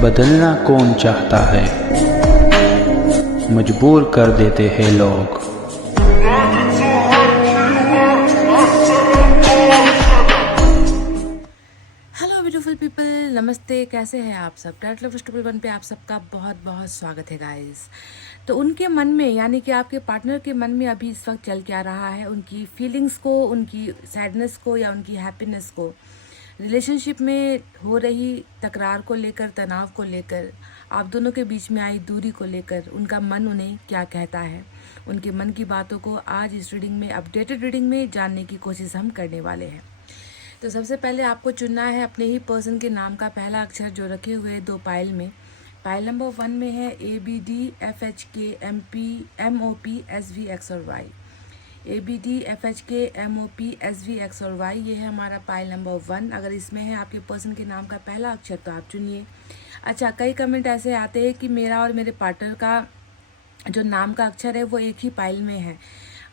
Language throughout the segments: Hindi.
बदलना कौन चाहता है, मजबूर कर देते हैं लोग। हेलो ब्यूटीफुल पीपल, नमस्ते। कैसे हैं आप सब? डायरेक्ट लव स्टूबल वन पे आप सबका बहुत बहुत स्वागत है गाइस। तो उनके मन में, यानी कि आपके पार्टनर के मन में अभी इस वक्त चल क्या रहा है, उनकी फीलिंग्स को, उनकी सैडनेस को या उनकी हैप्पीनेस को, रिलेशनशिप में हो रही तकरार को लेकर, तनाव को लेकर, आप दोनों के बीच में आई दूरी को लेकर उनका मन उन्हें क्या कहता है, उनके मन की बातों को आज इस रीडिंग में, अपडेटेड रीडिंग में जानने की कोशिश हम करने वाले हैं। तो सबसे पहले आपको चुनना है अपने ही पर्सन के नाम का पहला अक्षर जो रखे हुए हैं 2 पाइल में। पाइल नंबर 1 में है ABDFHKMPMOPSVX और Y। ABDFHKMOPSVX और Y, ये है हमारा पाइल नंबर 1। अगर इसमें है आपके पर्सन के नाम का पहला अक्षर तो आप चुनिए। अच्छा, कई कमेंट ऐसे आते हैं कि मेरा और मेरे पार्टनर का जो नाम का अक्षर है वो एक ही पाइल में है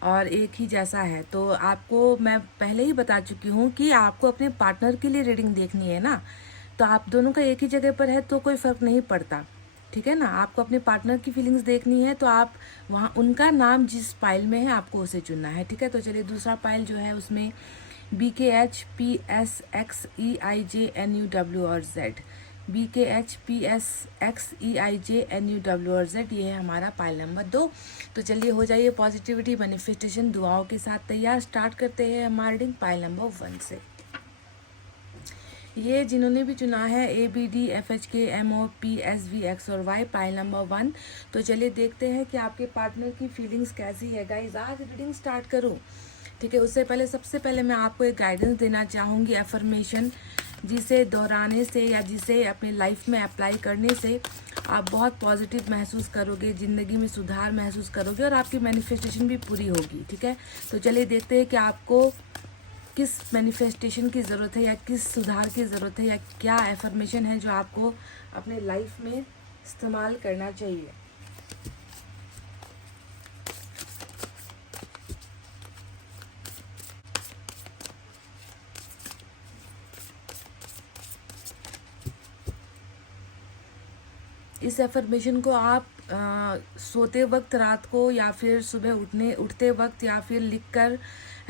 और एक ही जैसा है। तो आपको मैं पहले ही बता चुकी हूँ कि आपको अपने पार्टनर के लिए रीडिंग देखनी है ना, तो आप दोनों का एक ही जगह पर है तो कोई फ़र्क नहीं पड़ता, ठीक है ना। आपको अपने पार्टनर की फीलिंग्स देखनी है तो आप वहाँ उनका नाम जिस पाइल में है आपको उसे चुनना है, ठीक है। तो चलिए, दूसरा पाइल जो है उसमें BKHPSXEIJNUW और Z, BKHPSXEIJNUW और Z, ये है हमारा पाइल नंबर 2। तो चलिए, हो जाइए पॉजिटिविटी, मैनिफेस्टेशन, दुआओं के साथ तैयार। स्टार्ट करते हैं हमारा रीडिंग पाइल नंबर 1 से। ये जिन्होंने भी चुना है ABDFHKMOPSVX और Y, पाइल नंबर 1। तो चलिए देखते हैं कि आपके पार्टनर की फीलिंग्स कैसी है गाइज। आज रीडिंग स्टार्ट करूं, ठीक है। उससे पहले सबसे पहले मैं आपको एक गाइडेंस देना चाहूँगी, अफर्मेशन, जिसे दोहराने से या जिसे अपनी लाइफ में अप्लाई करने से आप बहुत पॉजिटिव महसूस करोगे, ज़िंदगी में सुधार महसूस करोगे और आपकी मैनिफेस्टेशन भी पूरी होगी, ठीक है। तो चलिए देखते हैं कि आपको किस मैनिफेस्टेशन की ज़रूरत है या किस सुधार की ज़रूरत है या क्या एफर्मेशन है जो आपको अपने लाइफ में इस्तेमाल करना चाहिए। इस एफर्मेशन को आप सोते वक्त, रात को, या फिर सुबह उठते वक्त, या फिर लिखकर,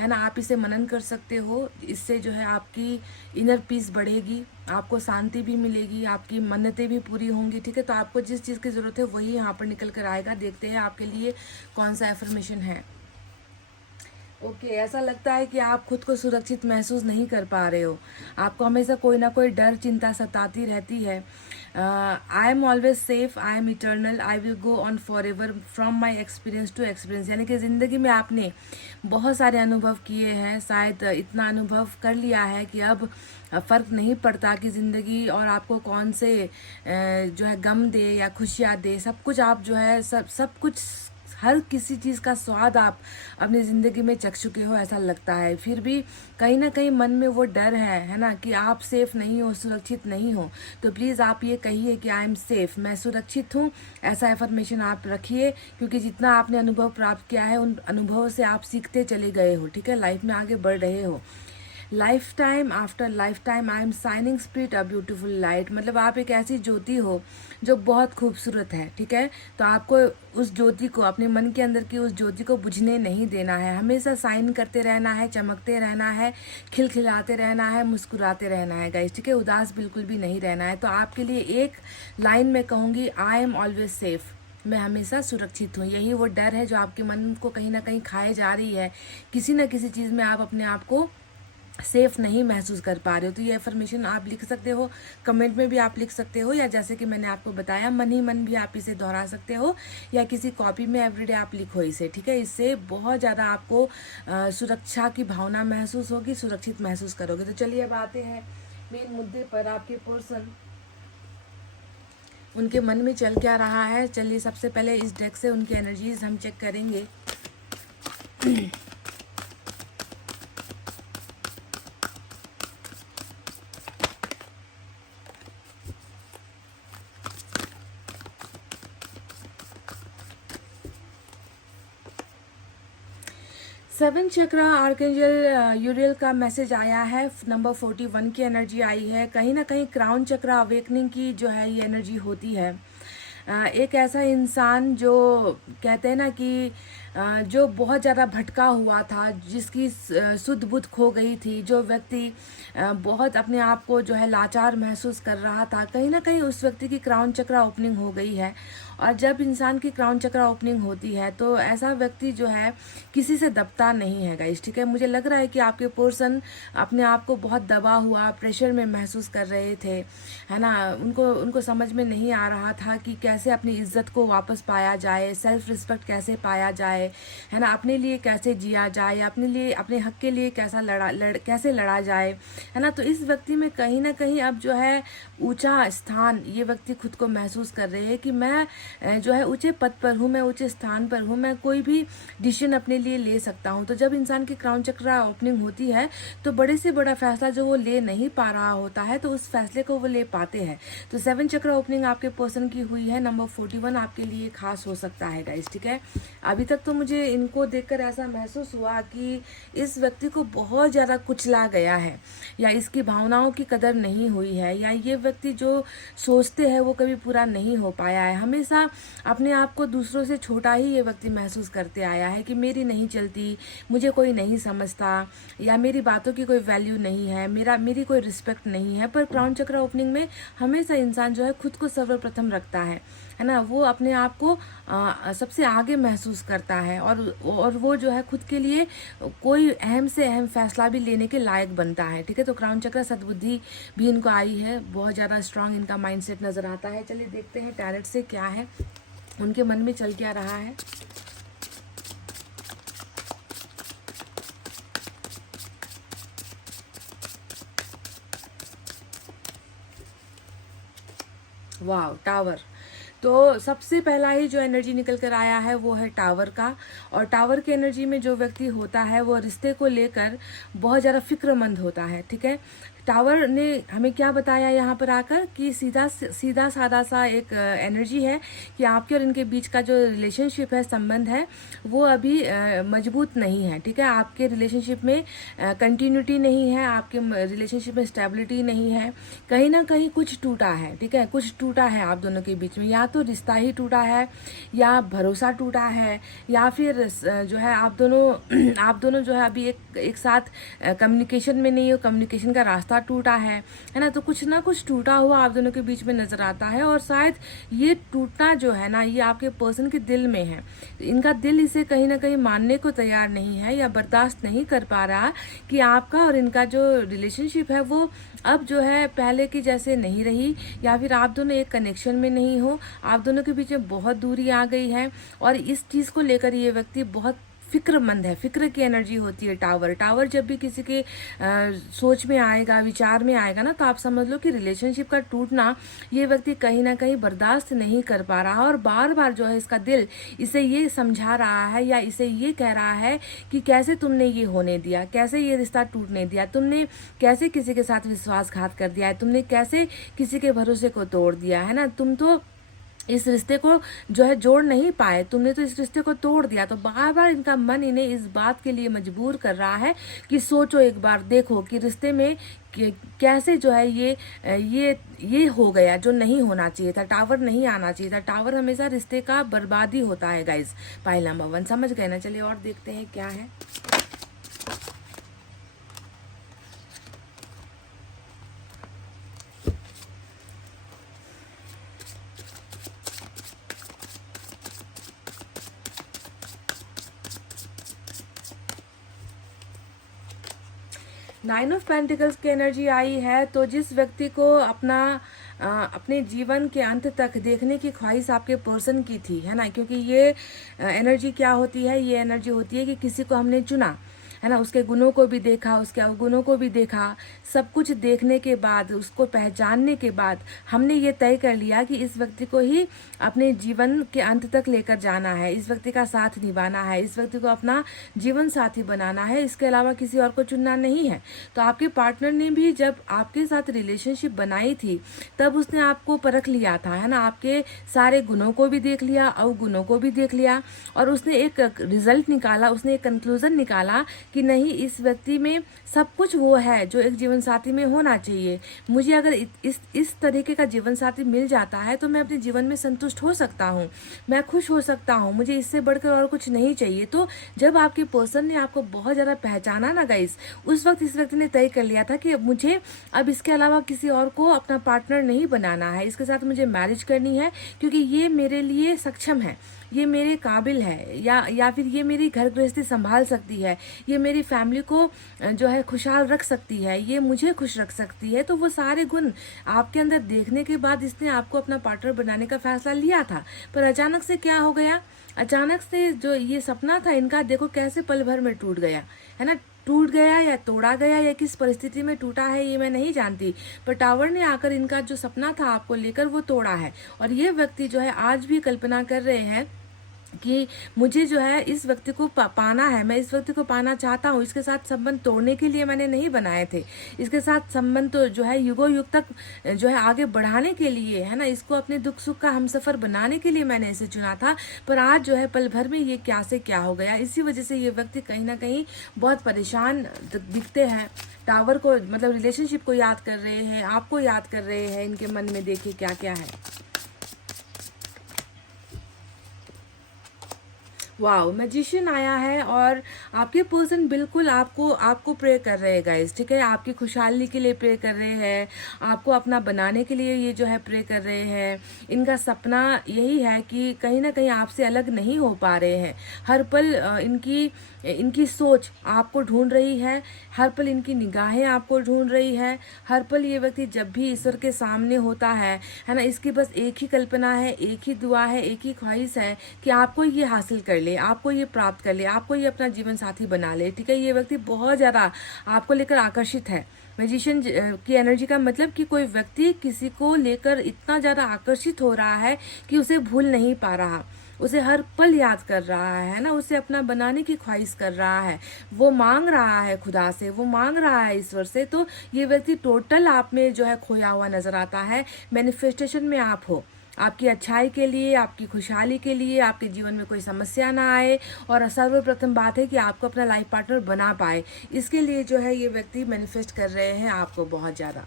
है ना, आप इसे मनन कर सकते हो। इससे जो है आपकी इनर पीस बढ़ेगी, आपको शांति भी मिलेगी, आपकी मन्नतें भी पूरी होंगी, ठीक है। तो आपको जिस चीज़ की ज़रूरत है वही यहाँ पर निकल कर आएगा। देखते हैं आपके लिए कौन सा एफर्मेशन है। ओके, ऐसा लगता है कि आप खुद को सुरक्षित महसूस नहीं कर पा रहे हो, आपको हमेशा कोई ना कोई डर, चिंता सताती रहती है। I am always safe, I am eternal, I will go on forever, from my experience to experience. यानी कि ज़िंदगी में आपने बहुत सारे अनुभव किए हैं, शायद इतना अनुभव कर लिया है कि अब फ़र्क नहीं पड़ता कि ज़िंदगी और आपको कौन से जो है गम दे या खुशियाँ दे। सब कुछ आप जो है सब कुछ, हर किसी चीज़ का स्वाद आप अपनी ज़िंदगी में चख चुके हो, ऐसा लगता है। फिर भी कहीं ना कहीं मन में वो डर है ना, कि आप सेफ नहीं हो, सुरक्षित नहीं हो। तो प्लीज़ आप ये कहिए कि आई एम सेफ, मैं सुरक्षित हूँ। ऐसा एफर्मेशन आप रखिए, क्योंकि जितना आपने अनुभव प्राप्त किया है उन अनुभवों से आप सीखते चले गए हो, ठीक है, लाइफ में आगे बढ़ रहे हो। Life time after life time I am signing spirit a beautiful light, मतलब आप एक ऐसी ज्योति हो जो बहुत खूबसूरत है, ठीक है। तो आपको उस ज्योति को, अपने मन के अंदर की उस ज्योति को बुझने नहीं देना है, हमेशा साइन करते रहना है, चमकते रहना है, खिलखिलाते रहना है, मुस्कुराते रहना है गाइस, ठीक है। उदास बिल्कुल भी नहीं रहना है। तो आपके लिए एक लाइन में कहूँगी, आई एम ऑलवेज सेफ, मैं हमेशा सुरक्षित हूँ। यही वो डर है जो आपके मन को कहीं ना कहीं खाए जा रही है, किसी न किसी चीज़ में आप अपने आप को सेफ नहीं महसूस कर पा रहे हो। तो ये एफर्मेशन आप लिख सकते हो, कमेंट में भी आप लिख सकते हो, या जैसे कि मैंने आपको बताया मन ही मन भी आप इसे दोहरा सकते हो, या किसी कॉपी में एवरीडे आप लिखो इसे, ठीक है। इससे बहुत ज़्यादा आपको सुरक्षा की भावना महसूस होगी, सुरक्षित महसूस करोगे। तो चलिए अब आते हैं मेन मुद्दे पर। आपके पर्सन, उनके मन में चल क्या रहा है। चलिए सबसे पहले इस डेक से उनकी एनर्जीज हम चेक करेंगे। सेवन चक्र आर्कएंजल यूरियल का मैसेज आया है। नंबर 41 की एनर्जी आई है। कहीं ना कहीं क्राउन चक्र अवेकनिंग की जो है ये एनर्जी होती है। एक ऐसा इंसान जो कहते हैं ना कि जो बहुत ज़्यादा भटका हुआ था, जिसकी सुध बुध खो गई थी, जो व्यक्ति बहुत अपने आप को जो है लाचार महसूस कर रहा था, कहीं ना कहीं उस व्यक्ति की क्राउन चक्र ओपनिंग हो गई है। और जब इंसान की क्राउन चक्र ओपनिंग होती है तो ऐसा व्यक्ति जो है किसी से दबता नहीं है गाइस, ठीक है। मुझे लग रहा है कि आपके पर्सन अपने आप को बहुत दबा हुआ, प्रेशर में महसूस कर रहे थे, है ना। उनको समझ में नहीं आ रहा था कि कैसे अपनी इज्जत को वापस पाया जाए, सेल्फ रिस्पेक्ट कैसे पाया जाए, है ना, अपने लिए कैसे जिया जाए, अपने लिए, अपने हक के लिए कैसे लड़ा जाए, है ना। तो इस व्यक्ति में कहीं ना कहीं अब जो है ऊंचा स्थान, ये व्यक्ति खुद को महसूस कर रहे हैं कि मैं जो है ऊंचे पद पर हूँ, मैं ऊंचे स्थान पर हूँ, मैं कोई भी डिसीजन अपने लिए ले सकता हूँ। तो जब इंसान की क्राउन चक्र ओपनिंग होती है तो बड़े से बड़ा फैसला जो वो ले नहीं पा रहा होता है, तो उस फैसले को वो ले पाते हैं। तो 7 चक्र ओपनिंग आपके पर्सन की हुई है। नंबर 41 आपके लिए खास हो सकता है गाइस, ठीक है। अभी तक तो मुझे इनको देखकर ऐसा महसूस हुआ कि इस व्यक्ति को बहुत ज़्यादा कुचला गया है, या इसकी भावनाओं की कदर नहीं हुई है, या ये व्यक्ति जो सोचते हैं वो कभी पूरा नहीं हो पाया है। हमेशा अपने आप को दूसरों से छोटा ही ये व्यक्ति महसूस करते आया है कि मेरी नहीं चलती, मुझे कोई नहीं समझता, या मेरी बातों की कोई वैल्यू नहीं है, मेरी कोई रिस्पेक्ट नहीं है। पर क्राउन चक्र ओपनिंग में हमेशा इंसान जो है खुद को सर्वप्रथम रखता है ना। वो अपने आप को सबसे आगे महसूस करता है, और वो जो है खुद के लिए कोई अहम से अहम फैसला भी लेने के लायक बनता है, ठीक है। तो क्राउन चक्र सद्बुद्धि भी इनको आई है, बहुत ज़्यादा स्ट्रांग इनका माइंडसेट नज़र आता है। चलिए देखते हैं टैरेट से क्या है, उनके मन में चल क्या रहा है। वाह, टावर। तो सबसे पहला ही जो एनर्जी निकल कर आया है वो है टावर का। और टावर की एनर्जी में जो व्यक्ति होता है वो रिश्ते को लेकर बहुत ज़्यादा फिक्रमंद होता है, ठीक है। टावर ने हमें क्या बताया यहाँ पर आकर कि सीधा सादा सा एक एनर्जी है कि आपके और इनके बीच का जो रिलेशनशिप है, संबंध है, वो अभी मजबूत नहीं है, ठीक है। आपके रिलेशनशिप में कंटिन्यूटी नहीं है, आपके रिलेशनशिप में स्टेबिलिटी नहीं है, कहीं ना कहीं कुछ टूटा है, ठीक है। कुछ टूटा है आप दोनों के बीच में, या तो रिश्ता ही टूटा है, या भरोसा टूटा है, या फिर जो है आप दोनों जो है अभी एक साथ कम्युनिकेशन में नहीं हो, कम्युनिकेशन का रास्ता टूटा है ना। तो कुछ ना कुछ टूटा हुआ आप दोनों के बीच में नजर आता है, और शायद ये टूटना जो है ना, ये आपके पर्सन के दिल में है। इनका दिल इसे कहीं ना कहीं मानने को तैयार नहीं है, या बर्दाश्त नहीं कर पा रहा कि आपका और इनका जो रिलेशनशिप है वो अब जो है पहले की जैसे नहीं रही, या फिर आप दोनों एक कनेक्शन में नहीं हो, आप दोनों के बीच में बहुत दूरी आ गई है। और इस चीज़ को लेकर ये व्यक्ति बहुत फिक्रमंद है, फिक्र की एनर्जी होती है टावर जब भी किसी के सोच में आएगा, विचार में आएगा ना, तो आप समझ लो कि रिलेशनशिप का टूटना ये व्यक्ति कहीं ना कहीं बर्दाश्त नहीं कर पा रहा, और बार बार जो है इसका दिल इसे ये समझा रहा है, या इसे ये कह रहा है कि कैसे तुमने ये होने दिया, कैसे ये रिश्ता टूटने दिया, तुमने कैसे किसी के साथ विश्वासघात कर दिया है, तुमने कैसे किसी के भरोसे को तोड़ दिया है ना। तुम तो इस रिश्ते को जो है जोड़ नहीं पाए, तुमने तो इस रिश्ते को तोड़ दिया। तो बार बार इनका मन इन्हें इस बात के लिए मजबूर कर रहा है कि सोचो एक बार, देखो कि रिश्ते में कैसे जो है ये हो गया जो नहीं होना चाहिए था। टावर नहीं आना चाहिए था। टावर हमेशा रिश्ते का बर्बादी होता है गाइज। पाइल नंबर 1 समझ गए ना। चलिए और देखते हैं क्या है। नाइन ऑफ पेंटिकल्स की एनर्जी आई है। तो जिस व्यक्ति को अपने जीवन के अंत तक देखने की ख्वाहिश आपके पर्सन की थी, है ना, क्योंकि ये एनर्जी क्या होती है, ये एनर्जी होती है कि किसी को हमने चुना, है ना, उसके गुणों को भी देखा, उसके अवगुणों को भी देखा। सब कुछ देखने के बाद, उसको पहचानने के बाद हमने ये तय कर लिया कि इस व्यक्ति को ही अपने जीवन के अंत तक लेकर जाना है, इस व्यक्ति का साथ निभाना है, इस व्यक्ति को अपना जीवन साथी बनाना है, इसके अलावा किसी और को चुनना नहीं है। तो आपके पार्टनर ने भी जब आपके साथ रिलेशनशिप बनाई थी तब उसने आपको परख लिया था, है ना, आपके सारे गुणों को भी देख लिया, अवगुणों को भी देख लिया, और उसने एक रिजल्ट निकाला, उसने एक कंक्लूजन निकाला कि नहीं, इस व्यक्ति में सब कुछ वो है जो एक जीवन साथी में होना चाहिए। मुझे अगर इस तरीके का जीवन साथी मिल जाता है तो मैं अपने जीवन में संतुष्ट हो सकता हूँ, मैं खुश हो सकता हूँ, मुझे इससे बढ़कर और कुछ नहीं चाहिए। तो जब आपके पर्सन ने आपको बहुत ज़्यादा पहचाना ना गाइस, उस वक्त इस व्यक्ति ने तय कर लिया था कि मुझे अब इसके अलावा किसी और को अपना पार्टनर नहीं बनाना है, इसके साथ मुझे मैरिज करनी है, क्योंकि ये मेरे लिए सक्षम है, ये मेरे काबिल है, या फिर ये मेरी घर गृहस्थी संभाल सकती है, ये मेरी फैमिली को जो है खुशहाल रख सकती है, ये मुझे खुश रख सकती है। तो वो सारे गुण आपके अंदर देखने के बाद इसने आपको अपना पार्टनर बनाने का फैसला लिया था। पर अचानक से क्या हो गया, अचानक से जो ये सपना था इनका, देखो कैसे पल भर में टूट गया, है ना। टूट गया या तोड़ा गया या किस परिस्थिति में टूटा है ये मैं नहीं जानती, पर टावर ने आकर इनका जो सपना था आपको लेकर वो तोड़ा है। और ये व्यक्ति जो है आज भी कल्पना कर रहे हैं कि मुझे जो है इस व्यक्ति को पाना है, मैं इस व्यक्ति को पाना चाहता हूँ, इसके साथ संबंध तोड़ने के लिए मैंने नहीं बनाए थे, इसके साथ संबंध तो जो है युगों युग तक जो है आगे बढ़ाने के लिए, है ना, इसको अपने दुख सुख का हमसफर बनाने के लिए मैंने इसे चुना था। पर आज जो है पल भर में ये क्या से क्या हो गया। इसी वजह से ये व्यक्ति कहीं ना कहीं बहुत परेशान दिखते हैं, टावर को मतलब रिलेशनशिप को याद कर रहे हैं, आपको याद कर रहे हैं, इनके मन में देखिए क्या क्या है। वाओ, मैजिशियन आया है और आपके पर्सन बिल्कुल आपको प्रे कर रहे हैं गाइस, ठीक है, आपकी खुशहाली के लिए प्रे कर रहे हैं, आपको अपना बनाने के लिए ये जो है प्रे कर रहे हैं। इनका सपना यही है कि कहीं ना कहीं आपसे अलग नहीं हो पा रहे हैं। हर पल इनकी सोच आपको ढूंढ रही है, हर पल इनकी निगाहें आपको ढूंढ रही है। हर पल ये व्यक्ति जब भी ईश्वर के सामने होता है ना, इसकी बस एक ही कल्पना है, एक ही दुआ है, एक ही ख्वाहिश है कि आपको ये हासिल कर ले, आपको ये प्राप्त कर ले, आपको ये अपना जीवन साथी बना ले, ठीक है। ये व्यक्ति बहुत ज़्यादा आपको लेकर आकर्षित है। मैजिशियन की एनर्जी का मतलब कि कोई व्यक्ति किसी को लेकर इतना ज़्यादा आकर्षित हो रहा है कि उसे भूल नहीं पा रहा, उसे हर पल याद कर रहा है ना, उसे अपना बनाने की ख्वाहिश कर रहा है, वो मांग रहा है खुदा से, वो मांग रहा है ईश्वर से। तो ये व्यक्ति टोटल आप में जो है खोया हुआ नजर आता है। मैनिफेस्टेशन में आप हो, आपकी अच्छाई के लिए, आपकी खुशहाली के लिए, आपके जीवन में कोई समस्या ना आए, और सर्वप्रथम बात है कि आपको अपना लाइफ पार्टनर बना पाए, इसके लिए जो है ये व्यक्ति मैनिफेस्ट कर रहे हैं आपको बहुत ज़्यादा।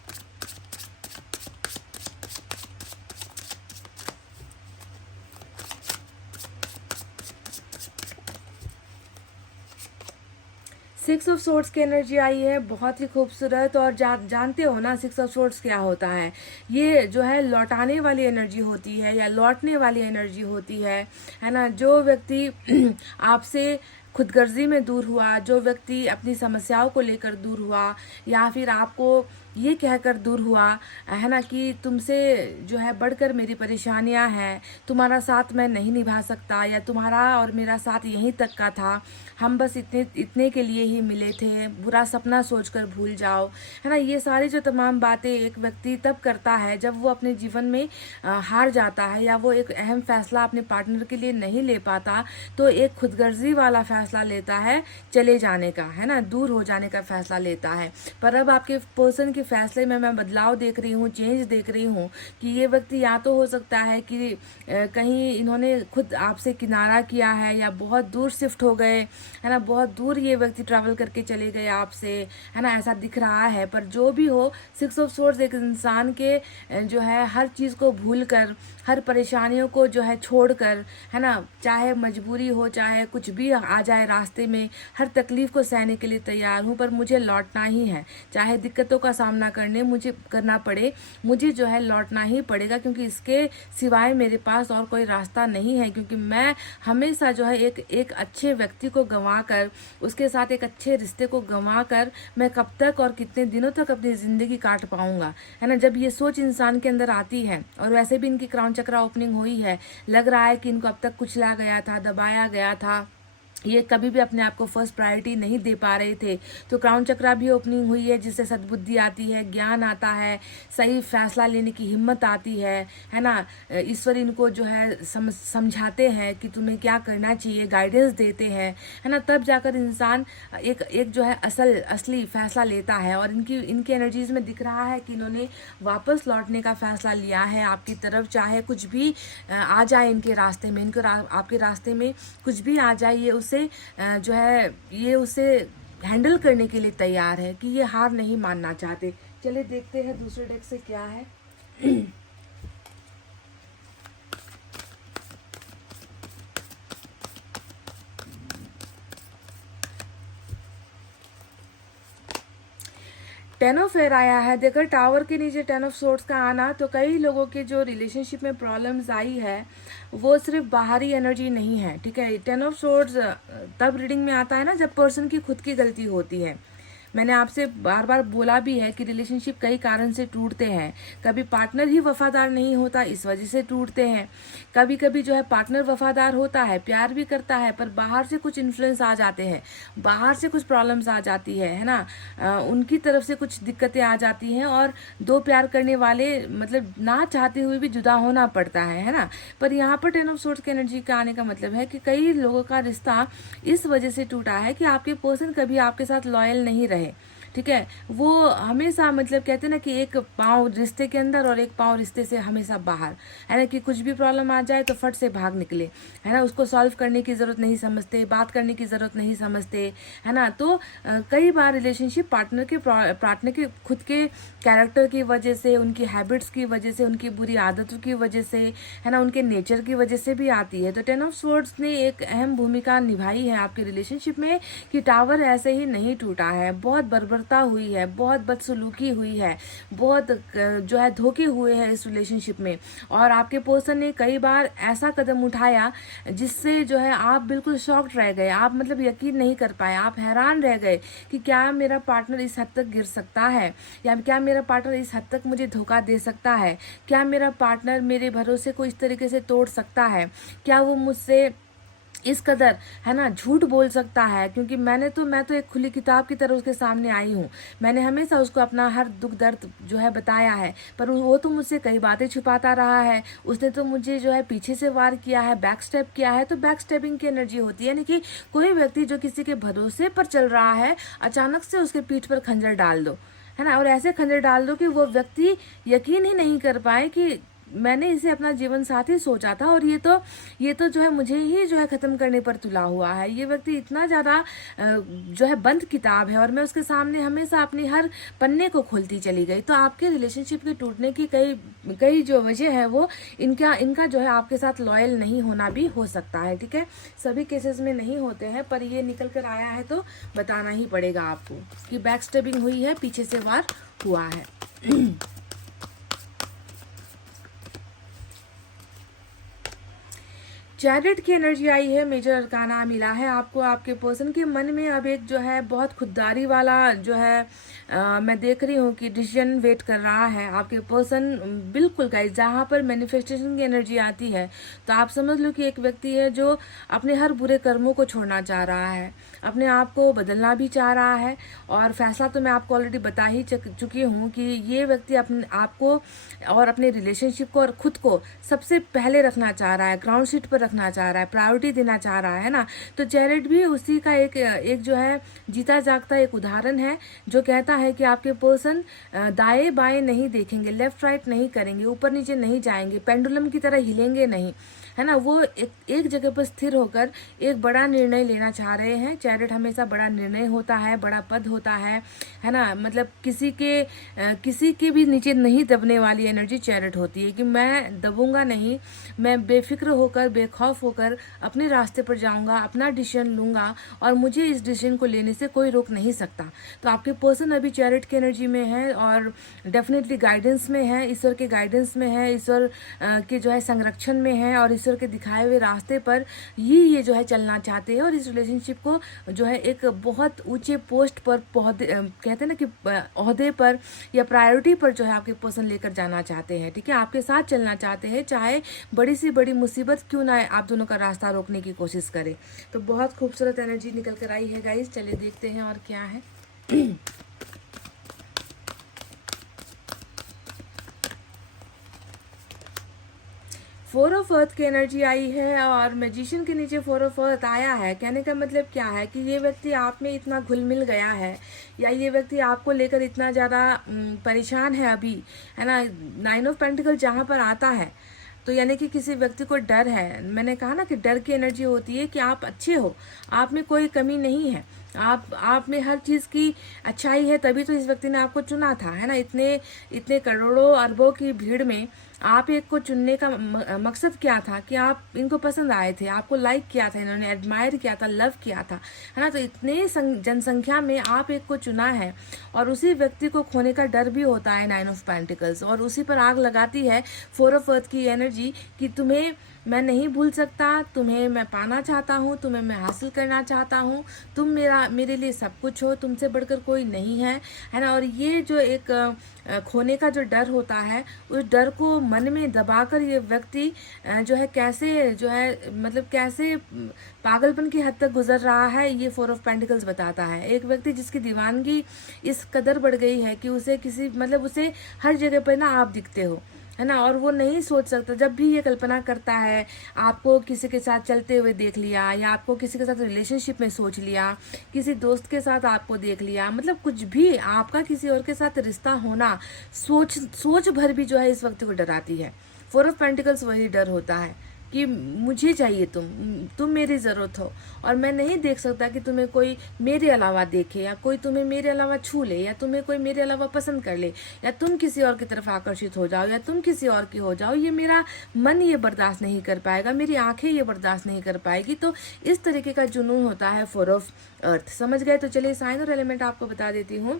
सिक्स ऑफ सोर्ड्स की एनर्जी आई है, बहुत ही खूबसूरत। और जानते हो ना सिक्स ऑफ सोर्ड्स क्या होता है, ये जो है लौटाने वाली एनर्जी होती है या लौटने वाली एनर्जी होती है ना। जो व्यक्ति आपसे खुदगर्जी में दूर हुआ, जो व्यक्ति अपनी समस्याओं को लेकर दूर हुआ, या फिर आपको ये कहकर दूर हुआ है ना कि तुमसे जो है बढ़कर मेरी परेशानियां हैं, तुम्हारा साथ मैं नहीं निभा सकता, या तुम्हारा और मेरा साथ यहीं तक का था, हम बस इतने के लिए ही मिले थे, बुरा सपना सोचकर भूल जाओ, है ना। ये सारी जो तमाम बातें एक व्यक्ति तब करता है जब वो अपने जीवन में हार जाता है, या वो एक अहम फैसला अपने पार्टनर के लिए नहीं ले पाता, तो एक खुदगर्जी वाला फैसला लेता है चले जाने का, है ना, दूर हो जाने का फैसला लेता है। पर अब आपके पर्सन के फैसले में मैं बदलाव देख रही हूँ, चेंज देख रही हूँ कि ये व्यक्ति या तो हो सकता है कि कहीं इन्होंने खुद आपसे किनारा किया है, या बहुत दूर शिफ्ट हो गए, है ना, बहुत दूर ये व्यक्ति ट्रैवल करके चले गए आपसे, है ना, ऐसा दिख रहा है। पर जो भी हो, सिक्स ऑफ सोर्ड्स एक इंसान के जो है हर चीज़ को भूल कर, हर परेशानियों को जो है छोड़कर, है ना, चाहे मजबूरी हो, चाहे कुछ भी आ जाए रास्ते में, हर तकलीफ को सहने के लिए तैयार हूँ, पर मुझे लौटना ही है, चाहे दिक्कतों का सामना करना पड़े, मुझे जो है लौटना ही पड़ेगा, क्योंकि इसके सिवाय मेरे पास और कोई रास्ता नहीं है। क्योंकि मैं हमेशा जो है एक अच्छे व्यक्ति को गंवा कर, उसके साथ एक अच्छे रिश्ते को गंवा कर मैं कब तक और कितने दिनों तक अपनी ज़िंदगी काट पाऊंगा, है ना। जब ये सोच इंसान के अंदर आती है, और वैसे भी इनकी क्राउन चक्रा ओपनिंग हुई है, लग रहा है कि इनको अब तक कुचला गया था, दबाया गया था, ये कभी भी अपने आप को फर्स्ट प्रायोरिटी नहीं दे पा रहे थे, तो क्राउन चक्रा भी ओपनिंग हुई है, जिससे सद्बुद्धि आती है, ज्ञान आता है, सही फैसला लेने की हिम्मत आती है ना। ईश्वर इनको जो है समझाते हैं कि तुम्हें क्या करना चाहिए, गाइडेंस देते हैं, है ना। तब जाकर इंसान एक जो है असली फैसला लेता है। और इनकी एनर्जीज में दिख रहा है कि इन्होंने वापस लौटने का फैसला लिया है आपकी तरफ। चाहे कुछ भी आ जाए इनके रास्ते में, आपके रास्ते में कुछ भी आ जाए, ये उसे जो है ये उसे हैंडल करने के लिए तैयार है, कि ये हार नहीं मानना चाहते। चलिए देखते हैं दूसरे डेक से क्या है। टेन ऑफ एयर आया है। देखो टावर के नीचे 10 ऑफ सोर्ड्स का आना, तो कई लोगों के जो रिलेशनशिप में प्रॉब्लम्स आई है वो सिर्फ बाहरी एनर्जी नहीं है, ठीक है। 10 ऑफ सोर्ड्स तब रीडिंग में आता है ना जब पर्सन की खुद की गलती होती है। मैंने आपसे बार बार बोला भी है कि रिलेशनशिप कई कारण से टूटते हैं। कभी पार्टनर ही वफादार नहीं होता, इस वजह से टूटते हैं। कभी कभी जो है पार्टनर वफादार होता है, प्यार भी करता है, पर बाहर से कुछ इन्फ्लुएंस आ जाते हैं, बाहर से कुछ प्रॉब्लम्स आ जाती है ना। उनकी तरफ से कुछ दिक्कतें आ जाती हैं, और दो प्यार करने वाले मतलब ना चाहते हुए भी जुदा होना पड़ता है ना। पर यहाँ पर 10 ऑफ सोर्ड्स की एनर्जी का आने का मतलब है कि कई लोगों का रिश्ता इस वजह से टूटा है कि आपके पर्सन कभी आपके साथ लॉयल नहीं रहे, ठीक है। वो हमेशा मतलब कहते हैं ना कि एक पाँव रिश्ते के अंदर और एक पाँव रिश्ते से हमेशा बाहर, है ना। कि कुछ भी प्रॉब्लम आ जाए तो फट से भाग निकले, है ना। उसको सॉल्व करने की ज़रूरत नहीं समझते, बात करने की ज़रूरत नहीं समझते, है ना। तो कई बार रिलेशनशिप पार्टनर के खुद के कैरेक्टर की वजह से, उनकी हैबिट्स की वजह से, उनकी बुरी आदतों की वजह से, है ना, उनके नेचर की वजह से भी आती है। तो 10 ऑफ स्वॉर्ड्स ने एक अहम भूमिका निभाई है आपके रिलेशनशिप में, कि टावर ऐसे ही नहीं टूटा है। बहुत बर्बरता हुई है, बहुत बदसलूकी हुई है, बहुत जो है धोखे हुए हैं इस रिलेशनशिप में। और आपके पर्सन ने कई बार ऐसा कदम उठाया जिससे जो है आप बिल्कुल शॉक्ड रह गए, आप मतलब यकीन नहीं कर पाए, आप हैरान रह गए कि क्या मेरा पार्टनर इस हद तक गिर सकता है, या क्या मेरा पार्टनर इस हद तक मुझे धोखा दे सकता है, क्या मेरा पार्टनर मेरे भरोसे को इस तरीके से तोड़ सकता है, क्या वो मुझसे इस कदर, है ना, झूठ बोल सकता है। क्योंकि मैं तो एक खुली किताब की तरह उसके सामने आई हूँ। मैंने हमेशा उसको अपना हर दुख दर्द जो है बताया है, पर वो तो मुझसे कई बातें छुपाता रहा है। उसने तो मुझे जो है पीछे से वार किया है, बैक स्टेप किया है। तो बैक स्टेपिंग की एनर्जी होती है, यानी कि कोई व्यक्ति जो किसी के भरोसे पर चल रहा है, अचानक से उसके पीठ पर खंजर डाल दो, है ना। और ऐसे खंजर डाल दो कि वो व्यक्ति यकीन ही नहीं कर पाए कि मैंने इसे अपना जीवन साथी सोचा था, और ये तो जो है मुझे ही जो है ख़त्म करने पर तुला हुआ है। ये व्यक्ति इतना ज़्यादा जो है बंद किताब है, और मैं उसके सामने हमेशा अपनी हर पन्ने को खोलती चली गई। तो आपके रिलेशनशिप के टूटने की कई जो वजह है वो इनका जो है आपके साथ लॉयल नहीं होना भी हो सकता है, ठीक है। सभी केसेस में नहीं होते हैं, पर ये निकल कर आया है तो बताना ही पड़ेगा आपको कि बैक स्टेपिंग हुई है, पीछे से वार हुआ है। चैरिट की एनर्जी आई है, मेजर अरकाना मिला है आपको। आपके पर्सन के मन में अब एक जो है बहुत खुददारी वाला जो है मैं देख रही हूँ कि डिसीजन वेट कर रहा है आपके पर्सन। बिल्कुल गाइस, जहाँ पर मैनिफेस्टेशन की एनर्जी आती है तो आप समझ लो कि एक व्यक्ति है जो अपने हर बुरे कर्मों को छोड़ना चाह रहा है, अपने आप को बदलना भी चाह रहा है। और फैसला तो मैं आपको ऑलरेडी बता ही चुकी हूँ कि ये व्यक्ति अपने आप को और अपने रिलेशनशिप को और खुद को सबसे पहले रखना चाह रहा है, ग्राउंड शीट पर रखना चाह रहा है, प्रायोरिटी देना चाह रहा है ना। तो चैरिट भी उसी का एक जो है जीता जागता एक उदाहरण है, जो कहता है कि आपके पर्सन दाएं बाएं नहीं देखेंगे, लेफ्ट राइट नहीं करेंगे, ऊपर नीचे नहीं जाएंगे, पेंडुलम की तरह हिलेंगे नहीं, है ना। वो एक जगह पर स्थिर होकर एक बड़ा निर्णय लेना चाह रहे हैं। चैरिट हमेशा बड़ा निर्णय होता है, बड़ा पद होता है ना। मतलब किसी के भी नीचे नहीं दबने वाली एनर्जी चैरिट होती है, कि मैं दबूंगा नहीं, मैं बेफिक्र होकर बेखौफ होकर अपने रास्ते पर जाऊंगा, अपना डिसीजन लूंगा, और मुझे इस डिसीजन को लेने से कोई रोक नहीं सकता। तो आपके पर्सन अभी चैरिट की एनर्जी में है, और डेफिनेटली गाइडेंस में है, ईश्वर के गाइडेंस में है, ईश्वर के जो है संरक्षण में है, और ईश्वर के दिखाए हुए रास्ते पर ही ये जो है चलना चाहते हैं और इस रिलेशनशिप को जो है एक बहुत ऊंचे पोस्ट पर कहते हैं ना कि ओहदे पर या प्रायोरिटी पर जो है आपके पर्सन लेकर जाना चाहते हैं, ठीक है, आपके साथ चलना चाहते हैं, चाहे बड़ी सी बड़ी मुसीबत क्यों ना आए, आप दोनों का रास्ता रोकने की कोशिश करें। तो बहुत खूबसूरत एनर्जी निकल कर आई है गाइस, चलिए देखते हैं और क्या है। फोर ऑफ अर्थ की एनर्जी आई है और मैजिशियन के नीचे फोर ऑफ अर्थ आया है। कहने का मतलब क्या है कि ये व्यक्ति आप में इतना घुल मिल गया है या ये व्यक्ति आपको लेकर इतना ज़्यादा परेशान है अभी, है ना। 9 ऑफ पेंटिकल जहाँ पर आता है तो यानी कि किसी व्यक्ति को डर है। मैंने कहा ना कि डर की एनर्जी होती है कि आप अच्छे हो, आप में कोई कमी नहीं है, आप में हर चीज़ की अच्छाई है, तभी तो इस व्यक्ति ने आपको चुना था, है ना। इतने इतने करोड़ों अरबों की भीड़ में आप एक को चुनने का मकसद क्या था कि आप इनको पसंद आए थे, आपको लाइक किया था, इन्होंने एडमायर किया था, लव किया था, है ना। तो इतने जनसंख्या में आप एक को चुना है और उसी व्यक्ति को खोने का डर भी होता है 9 ऑफ पेंटिकल्स, और उसी पर आग लगाती है 4 ऑफ अर्थ की एनर्जी कि तुम्हें मैं नहीं भूल सकता, तुम्हें मैं पाना चाहता हूँ, तुम्हें मैं हासिल करना चाहता हूँ, तुम मेरे लिए सब कुछ हो, तुमसे बढ़कर कोई नहीं है ना। और ये जो एक खोने का जो डर होता है, उस डर को मन में दबाकर ये व्यक्ति जो है कैसे जो है मतलब कैसे पागलपन की हद तक गुजर रहा है, ये 4 ऑफ पेंटिकल्स बताता है। एक व्यक्ति जिसकी दीवानगी इस कदर बढ़ गई है कि उसे किसी मतलब उसे हर जगह पर ना आप दिखते हो, है ना, और वो नहीं सोच सकता। जब भी ये कल्पना करता है, आपको किसी के साथ चलते हुए देख लिया या आपको किसी के साथ रिलेशनशिप में सोच लिया, किसी दोस्त के साथ आपको देख लिया, मतलब कुछ भी आपका किसी और के साथ रिश्ता होना, सोच भर भी जो है इस व्यक्ति को डराती है। 4 ऑफ पेंटिकल्स वही डर होता है कि मुझे चाहिए तुम मेरी ज़रूरत हो और मैं नहीं देख सकता कि तुम्हें कोई मेरे अलावा देखे या कोई तुम्हें मेरे अलावा छू ले या तुम्हें कोई मेरे अलावा पसंद कर ले या तुम किसी और की तरफ आकर्षित हो जाओ या तुम किसी और की हो जाओ। ये मेरा मन ये बर्दाश्त नहीं कर पाएगा, मेरी आंखें ये बर्दाश्त नहीं कर पाएगी। तो इस तरीके का जुनून होता है 4 ऑफ अर्थ। समझ गए? तो चलिए साइन और एलिमेंट आपको बता देती हूँ।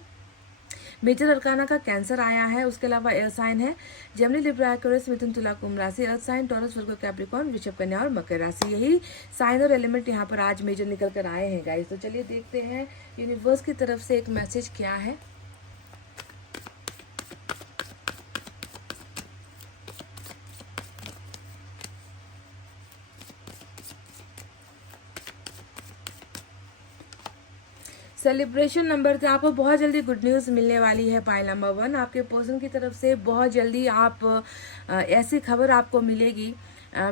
मेजर अरकाना का कैंसर आया है, उसके अलावा एयर साइन है जेमिनी, लिब्रा, एक्वेरियस, मिथुन, तुला, कुंभ राशि, अर्थ साइन टॉरस, वर्गो, कैप्रिकॉर्न, वृषभ, कन्या और मकर राशि। यही साइन और एलिमेंट यहाँ पर आज मेजर निकल कर आए हैं गाइस। तो चलिए देखते हैं यूनिवर्स की तरफ से एक मैसेज क्या है। सेलिब्रेशन नंबर से आपको बहुत जल्दी गुड न्यूज़ मिलने वाली है। पाइल नंबर 1, आपके पर्सन की तरफ से बहुत जल्दी आप ऐसी खबर आपको मिलेगी।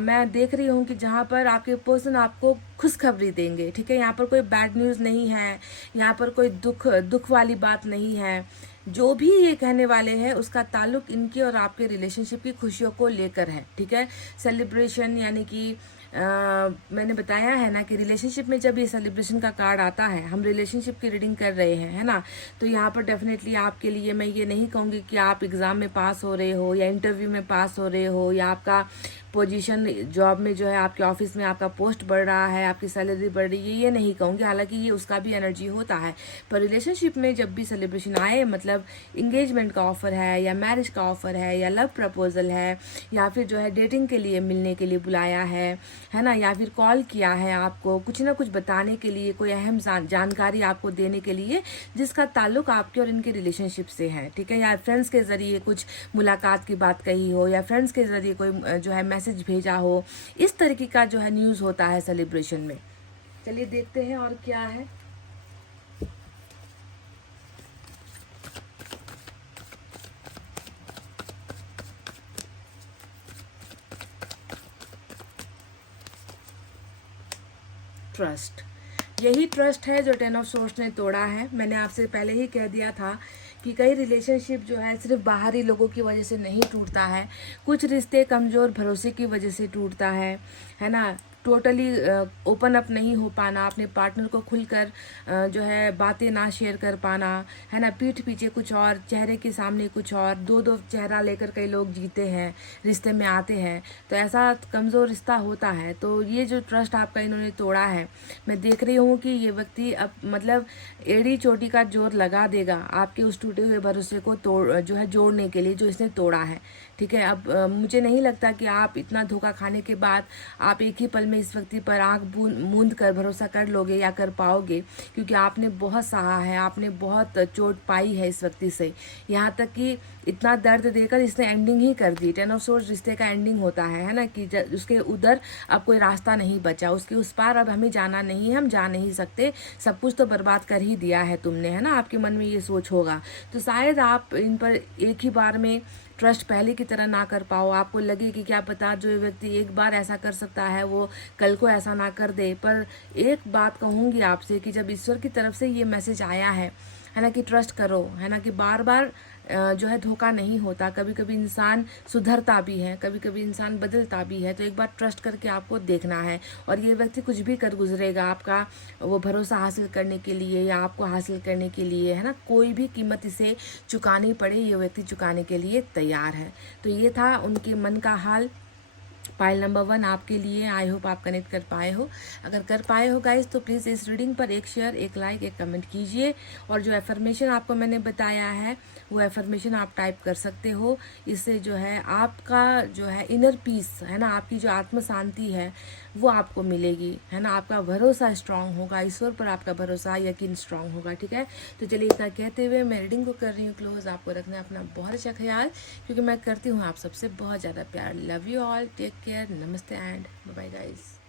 मैं देख रही हूँ कि जहाँ पर आपके पर्सन आपको खुशखबरी देंगे, ठीक है। यहाँ पर कोई बैड न्यूज़ नहीं है, यहाँ पर कोई दुख वाली बात नहीं है। जो भी ये कहने वाले हैं उसका ताल्लुक इनकी और आपके रिलेशनशिप की खुशियों को लेकर है, ठीक है। सेलिब्रेशन यानी कि मैंने बताया है ना कि रिलेशनशिप में जब ये सेलिब्रेशन का कार्ड आता है, हम रिलेशनशिप की रीडिंग कर रहे हैं, है ना, तो यहाँ पर डेफिनेटली आपके लिए मैं ये नहीं कहूँगी कि आप एग्ज़ाम में पास हो रहे हो या इंटरव्यू में पास हो रहे हो या आपका पोजीशन जॉब में जो है आपके ऑफिस में आपका पोस्ट बढ़ रहा है, आपकी सैलरी बढ़ रही है, ये नहीं कहूँगी। हालांकि ये उसका भी एनर्जी होता है, पर रिलेशनशिप में जब भी सेलिब्रेशन आए, मतलब इंगेजमेंट का ऑफर है या मैरिज का ऑफर है या लव प्रपोजल है या फिर जो है डेटिंग के लिए मिलने के लिए बुलाया है ना, या फिर कॉल किया है आपको कुछ ना कुछ बताने के लिए, कोई अहम जानकारी आपको देने के लिए जिसका ताल्लुक आपके और इनके रिलेशनशिप से है, ठीक है। या फ्रेंड्स के जरिए कुछ मुलाकात की बात कही हो या फ्रेंड्स के जरिए कोई जो है मैसेज भेजा हो, इस तरीके का जो है न्यूज़ होता है सेलिब्रेशन में। चलिए देखते हैं और क्या है। ट्रस्ट, यही ट्रस्ट है जो 10 ऑफ सोर्स ने तोड़ा है। मैंने आपसे पहले ही कह दिया था कि कई रिलेशनशिप जो है सिर्फ बाहरी लोगों की वजह से नहीं टूटता है, कुछ रिश्ते कमज़ोर भरोसे की वजह से टूटता है ना। टोटली ओपन अप नहीं हो पाना, अपने पार्टनर को खुलकर जो है बातें ना शेयर कर पाना, है ना। पीठ पीछे कुछ और, चेहरे के सामने कुछ और, दो चेहरा लेकर कई लोग जीते हैं, रिश्ते में आते हैं, तो ऐसा कमज़ोर रिश्ता होता है। तो ये जो ट्रस्ट आपका इन्होंने तोड़ा है, मैं देख रही हूँ कि ये व्यक्ति अब मतलब एड़ी चोटी का जोर लगा देगा आपके उस टूटे हुए भरोसे को जो है जोड़ने के लिए जो इसने तोड़ा है, ठीक है। अब मुझे नहीं लगता कि आप इतना धोखा खाने के बाद आप एक ही पल में इस व्यक्ति पर आंख मूंद कर भरोसा कर लोगे या कर पाओगे, क्योंकि आपने बहुत सहा है, आपने बहुत चोट पाई है इस व्यक्ति से, यहाँ तक कि इतना दर्द देकर इसने एंडिंग ही कर दी। 10 ऑफ सोर्ड्स रिश्ते का एंडिंग होता है ना, कि उसके उधर अब कोई रास्ता नहीं बचा, उसके उस पार अब हमें जाना नहीं है, हम जा नहीं सकते, सब कुछ तो बर्बाद कर ही दिया है तुमने, है ना। आपके मन में ये सोच होगा, तो शायद आप इन पर एक ही बार में ट्रस्ट पहले की तरह ना कर पाओ। आपको लगे कि क्या पता जो व्यक्ति एक बार ऐसा कर सकता है वो कल को ऐसा ना कर दे। पर एक बात कहूँगी आपसे कि जब ईश्वर की तरफ से ये मैसेज आया है ना, कि ट्रस्ट करो, है ना, कि बार बार जो है धोखा नहीं होता, कभी कभी इंसान सुधरता भी है, कभी कभी इंसान बदलता भी है, तो एक बार ट्रस्ट करके आपको देखना है। और ये व्यक्ति कुछ भी कर गुजरेगा आपका वो भरोसा हासिल करने के लिए या आपको हासिल करने के लिए, है ना, कोई भी कीमत इसे चुकानी पड़े ये व्यक्ति चुकाने के लिए तैयार है। तो ये था उनके मन का हाल, पाइल नंबर 1 आपके लिए। आई होप आप कनेक्ट कर पाए हो। अगर कर पाए हो गाइज तो प्लीज़ इस रीडिंग पर एक शेयर, एक लाइक, एक कमेंट कीजिए। और जो एफर्मेशन आपको मैंने बताया है वो एफर्मेशन आप टाइप कर सकते हो। इससे जो है आपका जो है इनर पीस, है ना, आपकी जो आत्म शांति है वो आपको मिलेगी, है ना। आपका भरोसा स्ट्रांग होगा, ईश्वर पर आपका भरोसा यकीन स्ट्रांग होगा, ठीक है। तो चलिए इतना कहते हुए मैं रीडिंग को कर रही हूँ क्लोज। आपको रखना है अपना बहुत अच्छा ख्याल, क्योंकि मैं करती हूँ आप सबसे बहुत ज़्यादा प्यार। Love you all, take care, नमस्ते and bye bye guys.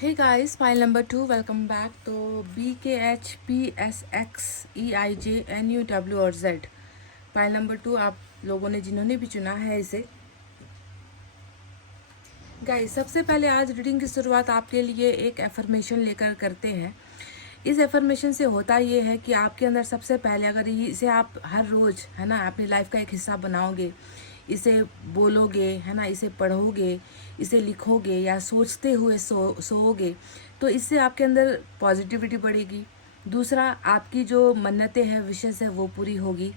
Hey guys, file number 2, welcome back. तो BKHPSXEIJNUW और Z, फाइल नंबर 2 आप लोगों ने जिन्होंने भी चुना है इसे। गाइस सबसे पहले आज रीडिंग की शुरुआत आपके लिए एक एफर्मेशन लेकर करते हैं। इस एफर्मेशन से होता ये है कि आपके अंदर सबसे पहले अगर इसे आप हर रोज़, है ना, अपनी लाइफ का एक हिस्सा बनाओगे, इसे बोलोगे, है ना, इसे पढ़ोगे, इसे लिखोगे या सोचते हुए सोओगे, तो इससे आपके अंदर पॉजिटिविटी बढ़ेगी। दूसरा, आपकी जो मन्नतें हैं, विशेष है, वो पूरी होगी।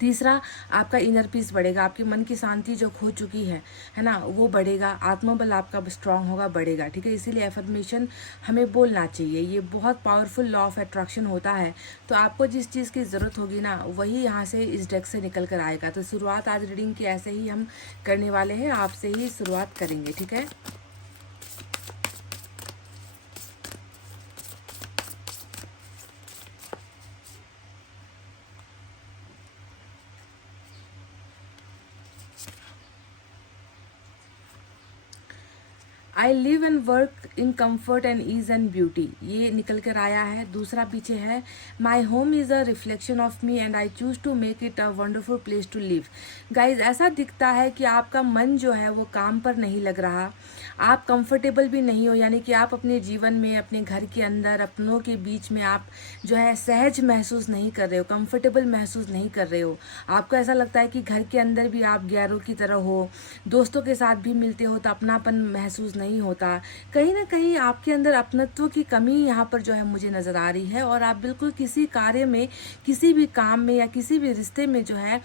तीसरा, आपका इनर पीस बढ़ेगा, आपके मन की शांति जो खो चुकी है ना, वो बढ़ेगा, आत्मबल आपका स्ट्रांग होगा, बढ़ेगा, ठीक है। इसीलिए एफर्मेशन हमें बोलना चाहिए, ये बहुत पावरफुल लॉ ऑफ अट्रैक्शन होता है। तो आपको जिस चीज़ की ज़रूरत होगी ना, वही यहाँ से इस डेक से निकल कर आएगा। तो शुरुआत आज रीडिंग की ऐसे ही हम करने वाले हैं, आपसे ही शुरुआत करेंगे, ठीक है। I live and work in comfort and ease and beauty, ये निकल कर आया है। दूसरा पीछे है, my home is a reflection of me and I choose to make it a wonderful place to live. Guys ऐसा दिखता है कि आपका मन जो है वो काम पर नहीं लग रहा, आप कंफर्टेबल भी नहीं हो, यानी कि आप अपने जीवन में, अपने घर के अंदर, अपनों के बीच में आप जो है सहज महसूस नहीं कर रहे हो, कंफर्टेबल महसूस नहीं कर रहे हो। आपको ऐसा लगता है कि घर के अंदर भी आप गैरों की तरह हो, दोस्तों के साथ भी मिलते हो तो अपनापन महसूस नहीं होता। कहीं ना कहीं आपके अंदर अपनत्व की कमी यहाँ पर जो है मुझे नज़र आ रही है, और आप बिल्कुल किसी कार्य में, किसी भी काम में या किसी भी रिश्ते में जो है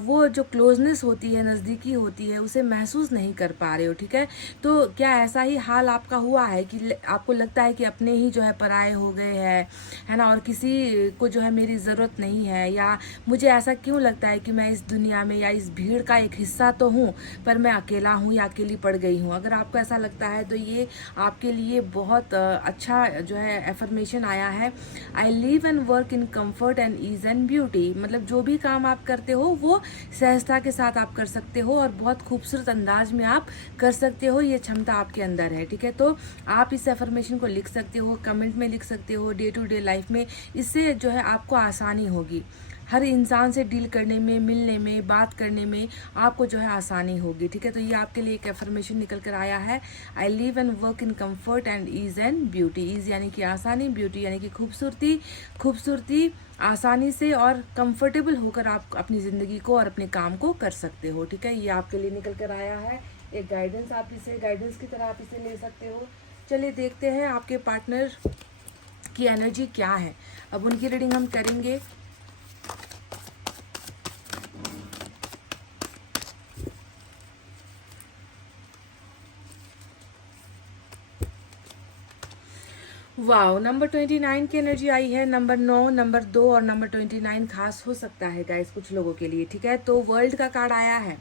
वो जो क्लोजनेस होती है, नज़दीकी होती है, उसे महसूस नहीं कर पा रहे हो, ठीक है। तो क्या ऐसा ही हाल आपका हुआ है कि आपको लगता है कि अपने ही जो है पराये हो गए हैं, है ना, और किसी को जो है मेरी ज़रूरत नहीं है, या मुझे ऐसा क्यों लगता है कि मैं इस दुनिया में या इस भीड़ का एक हिस्सा तो हूँ पर मैं अकेला हूँ या अकेली पड़ गई हूँ। अगर आपको ऐसा लगता है तो ये आपके लिए बहुत अच्छा जो है एफर्मेशन आया है। I live and work in comfort and ease and beauty, मतलब जो भी काम आप करते हो वो सहजता के साथ आप कर सकते हो और बहुत खूबसूरत अंदाज में आप कर सकते हो, ये क्षमता आपके अंदर है, ठीक है। तो आप इस एफर्मेशन को लिख सकते हो, कमेंट में लिख सकते हो, डे टू डे लाइफ में इससे जो है आपको आसानी होगी। हर इंसान से डील करने में, मिलने में, बात करने में आपको जो है आसानी होगी, ठीक है। तो ये आपके लिए एक एफर्मेशन निकल कर आया है। I live and work in comfort and ease and beauty. Ease यानी कि आसानी, ब्यूटी यानी कि खूबसूरती, खूबसूरती आसानी से और कंफर्टेबल होकर आप अपनी ज़िंदगी को और अपने काम को कर सकते हो, ठीक है। ये आपके लिए निकल कर आया है एक गाइडेंस, आप इसे गाइडेंस की तरह आप इसे ले सकते हो। चलिए देखते हैं आपके पार्टनर की एनर्जी क्या है। अब उनकी रीडिंग हम करेंगे। वाओ, नंबर 29 की एनर्जी आई है। नंबर 9, नंबर 2 और नंबर 29 खास हो सकता है गाइस कुछ लोगों के लिए, ठीक है। तो वर्ल्ड का कार्ड आया है।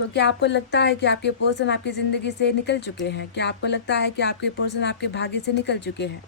तो क्या आपको लगता है कि आपके पर्सन आपकी ज़िंदगी से निकल चुके हैं? क्या आपको लगता है कि आपके पर्सन आपके भाग्य से निकल चुके हैं?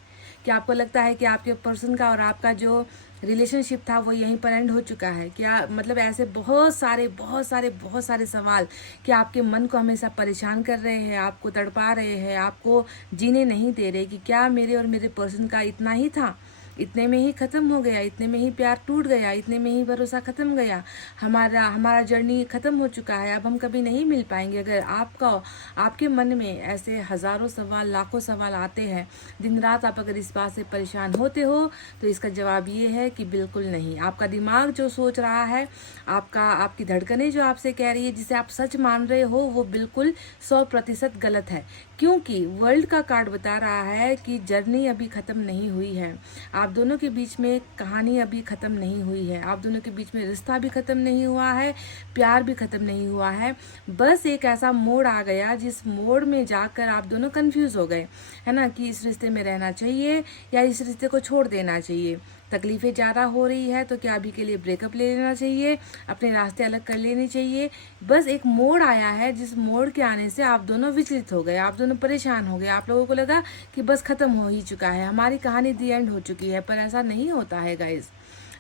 क्या आपको लगता है कि आपके पर्सन का और आपका जो रिलेशनशिप था वो यहीं पर एंड हो चुका है? क्या मतलब ऐसे बहुत सारे सवाल कि आपके मन को हमेशा परेशान कर रहे हैं, आपको तड़पा रहे हैं, आपको जीने नहीं दे रहे कि क्या मेरे और मेरे पर्सन का इतना ही था, इतने में ही ख़त्म हो गया, इतने में ही प्यार टूट गया, इतने में ही भरोसा ख़त्म गया, हमारा जर्नी ख़त्म हो चुका है, अब हम कभी नहीं मिल पाएंगे। अगर आपके मन में ऐसे हज़ारों सवाल, लाखों सवाल आते हैं, दिन रात आप अगर इस बात से परेशान होते हो, तो इसका जवाब ये है कि बिल्कुल नहीं। आपका दिमाग जो सोच रहा है, आपकी धड़कनें जो आपसे कह रही है, जिसे आप सच मान रहे हो, वो बिल्कुल 100% गलत है। क्योंकि वर्ल्ड का कार्ड बता रहा है कि जर्नी अभी ख़त्म नहीं हुई है, आप दोनों के बीच में कहानी अभी ख़त्म नहीं हुई है, आप दोनों के बीच में रिश्ता भी ख़त्म नहीं हुआ है, प्यार भी ख़त्म नहीं हुआ है। बस एक ऐसा मोड़ आ गया जिस मोड़ में जाकर आप दोनों कंफ्यूज हो गए, है ना, कि इस रिश्ते में रहना चाहिए या इस रिश्ते को छोड़ देना चाहिए। तकलीफ़ें ज़्यादा हो रही है तो क्या अभी के लिए ब्रेकअप ले लेना चाहिए, अपने रास्ते अलग कर लेने चाहिए। बस एक मोड़ आया है जिस मोड़ के आने से आप दोनों विचलित हो गए, आप दोनों परेशान हो गए, आप लोगों को लगा कि बस ख़त्म हो ही चुका है, हमारी कहानी दी एंड हो चुकी है। पर ऐसा नहीं होता है गाइज,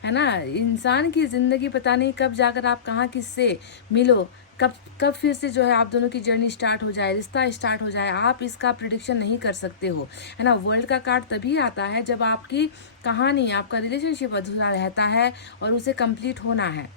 है ना। इंसान की ज़िंदगी पता नहीं कब जाकर आप कहाँ किससे मिलो, कब फिर से जो है आप दोनों की जर्नी स्टार्ट हो जाए, रिश्ता स्टार्ट हो जाए, आप इसका प्रिडिक्शन नहीं कर सकते हो, है ना। वर्ल्ड का कार्ड तभी आता है जब आपकी कहानी, आपका रिलेशनशिप अधूरा रहता है और उसे कंप्लीट होना है,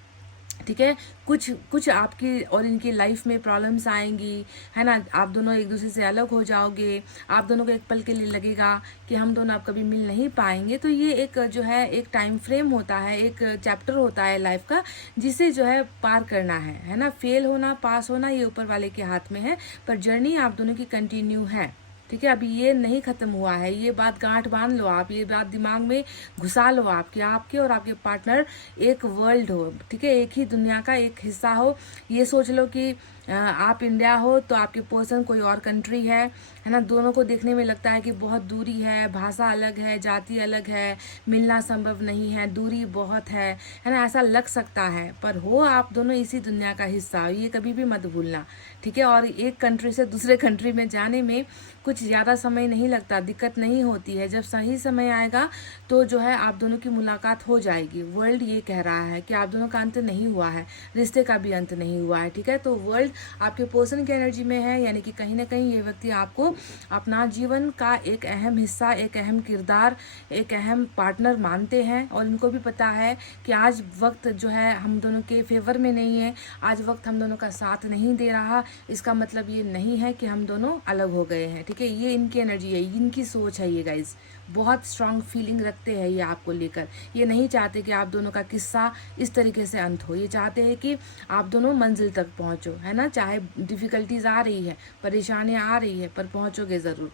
ठीक है। कुछ आपकी और इनकी लाइफ में प्रॉब्लम्स आएंगी, है ना। आप दोनों एक दूसरे से अलग हो जाओगे, आप दोनों को एक पल के लिए लगेगा कि हम दोनों अब कभी मिल नहीं पाएंगे। तो ये एक जो है एक टाइम फ्रेम होता है, एक चैप्टर होता है लाइफ का, जिसे जो है पार करना है ना। फेल होना, पास होना, ये ऊपर वाले के हाथ में है, पर जर्नी आप दोनों की कंटिन्यू है, ठीक है। अभी ये नहीं ख़त्म हुआ है, ये बात गांठ बांध लो आप, ये बात दिमाग में घुसा लो आप कि आपके और आपके पार्टनर एक वर्ल्ड हो, ठीक है, एक ही दुनिया का एक हिस्सा हो। ये सोच लो कि आप इंडिया हो तो आपके पर्सन कोई और कंट्री है ना। दोनों को देखने में लगता है कि बहुत दूरी है, भाषा अलग है, जाति अलग है, मिलना संभव नहीं है, दूरी बहुत है ना, ऐसा लग सकता है। पर हो आप दोनों इसी दुनिया का हिस्सा, ये कभी भी मत भूलना, ठीक है। और एक कंट्री से दूसरे कंट्री में जाने में कुछ ज़्यादा समय नहीं लगता, दिक्कत नहीं होती है। जब सही समय आएगा तो जो है आप दोनों की मुलाकात हो जाएगी। वर्ल्ड ये कह रहा है कि आप दोनों का अंत नहीं हुआ है, रिश्ते का भी अंत नहीं हुआ है, ठीक है। तो वर्ल्ड आपके पर्सन की एनर्जी में है, यानी कि कहीं ना कहीं ये व्यक्ति आपको अपना जीवन का एक अहम हिस्सा, एक अहम किरदार, एक अहम पार्टनर मानते हैं। और इनको भी पता है कि आज वक्त जो है हम दोनों के फेवर में नहीं है, आज वक्त हम दोनों का साथ नहीं दे रहा। इसका मतलब ये नहीं है कि हम दोनों अलग हो गए हैं, ठीक है। ये इनकी एनर्जी है, इनकी सोच है ये गाइज, बहुत स्ट्रांग फीलिंग रखते हैं ये आपको लेकर। ये नहीं चाहते कि आप दोनों का किस्सा इस तरीके से अंत हो, ये चाहते हैं कि आप दोनों मंजिल तक पहुंचो, है ना। चाहे डिफिकल्टीज आ रही है, परेशानियां आ रही है, पर पहुंचोगे ज़रूर।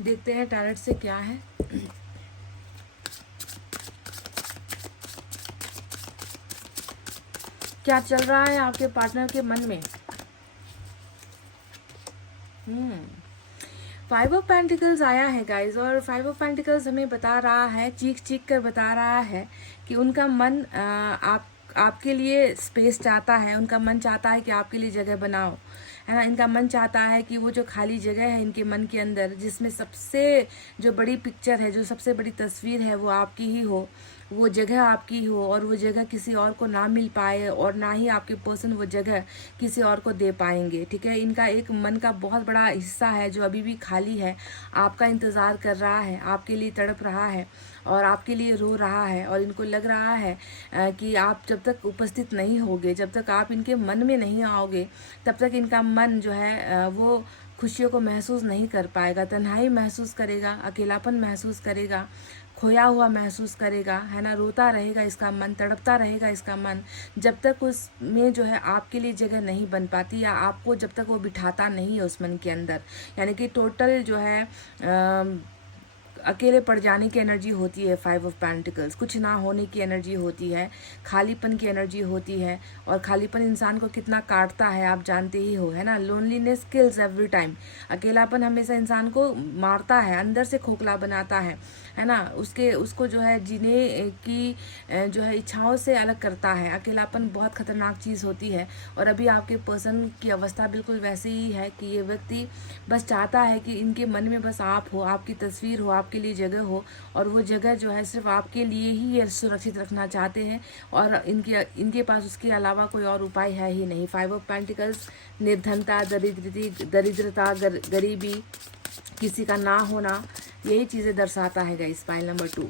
देखते हैं टैरेट से क्या है। क्या चल रहा है आपके पार्टनर के मन में। 5 ऑफ पेंटिकल्स आया है गाइज, और 5 ऑफ पेंटिकल्स हमें बता रहा है, चीख कर बता रहा है कि उनका मन आपके लिए स्पेस चाहता है, उनका मन चाहता है कि आपके लिए जगह बनाओ, है ना। इनका मन चाहता है कि वो जो खाली जगह है इनके मन के अंदर, जिसमें सबसे जो बड़ी पिक्चर है, जो सबसे बड़ी तस्वीर है, वो आपकी ही हो, वो जगह आपकी हो, और वो जगह किसी और को ना मिल पाए, और ना ही आपके पर्सन वो जगह किसी और को दे पाएंगे, ठीक है। इनका एक मन का बहुत बड़ा हिस्सा है जो अभी भी खाली है, आपका इंतज़ार कर रहा है, आपके लिए तड़प रहा है और आपके लिए रो रहा है। और इनको लग रहा है कि आप जब तक उपस्थित नहीं होगे, जब तक आप इनके मन में नहीं आओगे, तब तक इनका मन जो है वो खुशियों को महसूस नहीं कर पाएगा, तन्हाई महसूस करेगा, अकेलापन महसूस करेगा, खोया हुआ महसूस करेगा, है ना। रोता रहेगा इसका मन, तड़पता रहेगा इसका मन, जब तक उसमें जो है आपके लिए जगह नहीं बन पाती, या आपको जब तक वो बिठाता नहीं है उस मन के अंदर। यानी कि टोटल जो है अकेले पड़ जाने की एनर्जी होती है 5 ऑफ पेंटिकल्स, कुछ ना होने की एनर्जी होती है, खालीपन की एनर्जी होती है। और खालीपन इंसान को कितना काटता है आप जानते ही हो, है ना। लोनलीनेस किल्स एवरी टाइम, अकेलापन हमेशा इंसान को मारता है, अंदर से खोखला बनाता है है ना, उसको जो है जीने की जो है इच्छाओं से अलग करता है। अकेलापन बहुत खतरनाक चीज़ होती है और अभी आपके पर्सन की अवस्था बिल्कुल वैसे ही है कि ये व्यक्ति बस चाहता है कि इनके मन में बस आप हो, आपकी तस्वीर हो, आपके लिए जगह हो, और वो जगह जो है सिर्फ आपके लिए ही ये सुरक्षित रखना चाहते हैं और इनके पास उसके अलावा कोई और उपाय है ही नहीं। 5 ऑफ पेंटिकल्स, निर्धनता, दरिद्रता, गरीबी, किसी का ना होना, यही चीज़ें दर्शाता है गाइस। पाइल नंबर 2,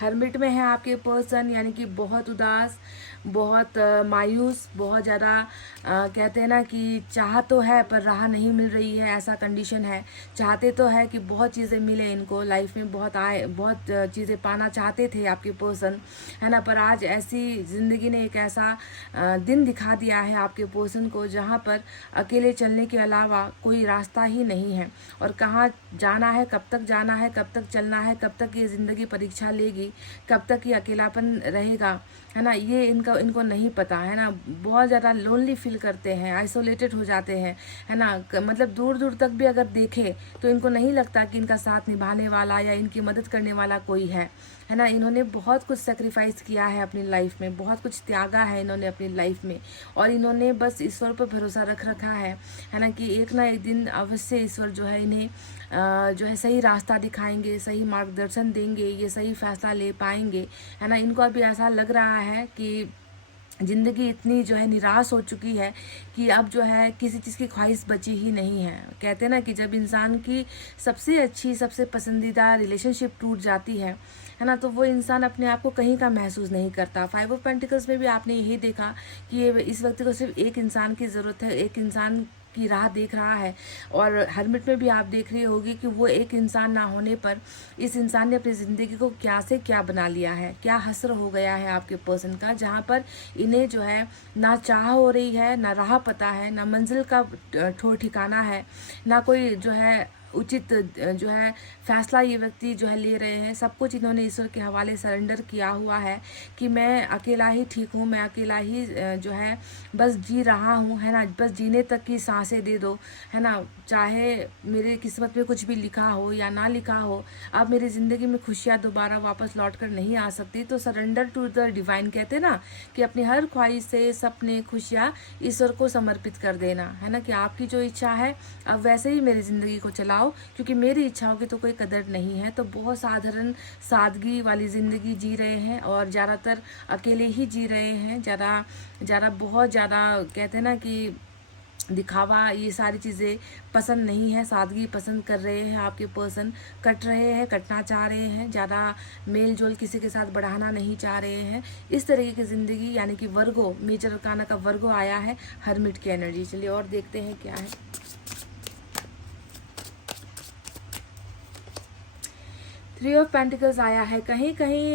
हर्मिट में है आपके पर्सन, यानी कि बहुत उदास, बहुत मायूस, बहुत ज़्यादा कहते हैं ना कि चाह तो है पर राह नहीं मिल रही है, ऐसा कंडीशन है। चाहते तो है कि बहुत चीज़ें मिले इनको लाइफ में, बहुत चीज़ें पाना चाहते थे आपके पर्सन, है ना, पर आज ऐसी ज़िंदगी ने एक ऐसा दिन दिखा दिया है आपके पर्सन को जहाँ पर अकेले चलने के अलावा कोई रास्ता ही नहीं है। और कहाँ जाना है, कब तक जाना है, कब तक चलना है, कब तक ये ज़िंदगी परीक्षा लेगी, कब तक ये अकेलापन रहेगा, है ना, ये इनको नहीं पता, है ना। बहुत ज़्यादा लोनली फील करते हैं, आइसोलेटेड हो जाते हैं, है ना। मतलब दूर दूर तक भी अगर देखे तो इनको नहीं लगता कि इनका साथ निभाने वाला या इनकी मदद करने वाला कोई है ना। इन्होंने बहुत कुछ सेक्रीफाइस किया है अपनी लाइफ में, बहुत कुछ त्यागा है इन्होंने अपनी लाइफ में, और इन्होंने बस ईश्वर पर भरोसा रख रखा है ना, कि एक ना एक दिन अवश्य ईश्वर जो है इन्हें जो है सही रास्ता दिखाएंगे, सही मार्गदर्शन देंगे, ये सही फैसला ले पाएंगे, है ना। इनको अभी ऐसा लग रहा है कि ज़िंदगी इतनी जो है निराश हो चुकी है कि अब जो है किसी चीज़ की ख्वाहिश बची ही नहीं है। कहते हैं ना कि जब इंसान की सबसे अच्छी, सबसे पसंदीदा रिलेशनशिप टूट जाती है ना, तो वो इंसान अपने आप को कहीं का महसूस नहीं करता। 5 ऑफ पेंटिकल्स में भी आपने यही देखा कि ये इस व्यक्ति को सिर्फ एक इंसान की ज़रूरत है, एक इंसान की राह देख रहा है। और हर्मिट में भी आप देख रही होगी कि वो एक इंसान ना होने पर इस इंसान ने अपनी ज़िंदगी को क्या से क्या बना लिया है, क्या हसर हो गया है आपके पर्सन का, जहाँ पर इन्हें जो है ना चाह हो रही है, ना राह पता है, ना मंजिल का ठोर ठिकाना है, ना कोई जो है उचित जो है फैसला ये व्यक्ति जो है ले रहे हैं। सब कुछ इन्होंने ईश्वर के हवाले सरेंडर किया हुआ है कि मैं अकेला ही ठीक हूँ, मैं अकेला ही जो है बस जी रहा हूँ, है ना, बस जीने तक की सांसें दे दो, है ना, चाहे मेरे किस्मत में कुछ भी लिखा हो या ना लिखा हो, अब मेरी ज़िंदगी में खुशियाँ दोबारा वापस लौट कर नहीं आ सकती। तो सरेंडर टू द डिवाइन, कहते हैं ना कि अपनी हर ख्वाहिश से, सपने, खुशियाँ ईश्वर को समर्पित कर देना, है ना, कि आपकी जो इच्छा है अब वैसे ही मेरी ज़िंदगी को चलाओ, क्योंकि मेरी इच्छाओं की तो कोई कदर नहीं है। तो बहुत साधारण सादगी वाली ज़िंदगी जी रहे हैं और ज़्यादातर अकेले ही जी रहे हैं। बहुत ज़्यादा कहते हैं ना कि दिखावा, ये सारी चीज़ें पसंद नहीं है, सादगी पसंद कर रहे हैं आपके पर्सन, कट रहे हैं, कटना चाह रहे हैं, ज़्यादा मेल जोल किसी के साथ बढ़ाना नहीं चाह रहे हैं। इस तरीके की ज़िंदगी, यानी कि वर्गो, मेजर अरकाना का वर्गो आया है हर्मिट की एनर्जी। चलिए और देखते हैं क्या है। 3 ऑफ पेंटिकल्स आया है। कहीं कहीं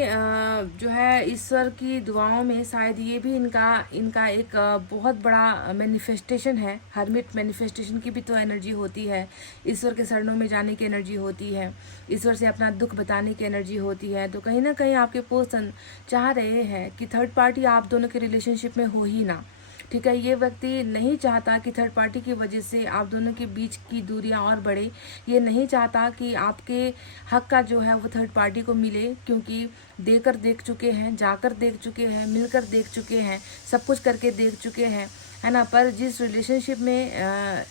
जो है ईश्वर की दुआओं में शायद ये भी इनका एक बहुत बड़ा मैनिफेस्टेशन है। हर्मिट मैनिफेस्टेशन की भी तो एनर्जी होती है, ईश्वर के शरणों में जाने की एनर्जी होती है, ईश्वर से अपना दुख बताने की एनर्जी होती है। तो कहीं ना कहीं आपके पर्सन चाह रहे हैं कि थर्ड पार्टी आप दोनों के रिलेशनशिप में हो ही ना, ठीक है। ये व्यक्ति नहीं चाहता कि थर्ड पार्टी की वजह से आप दोनों के बीच की दूरियां और बढ़े। ये नहीं चाहता कि आपके हक का जो है वो थर्ड पार्टी को मिले, क्योंकि देकर देख चुके हैं, जाकर देख चुके हैं, मिलकर देख चुके हैं, सब कुछ करके देख चुके हैं, है ना। पर जिस रिलेशनशिप में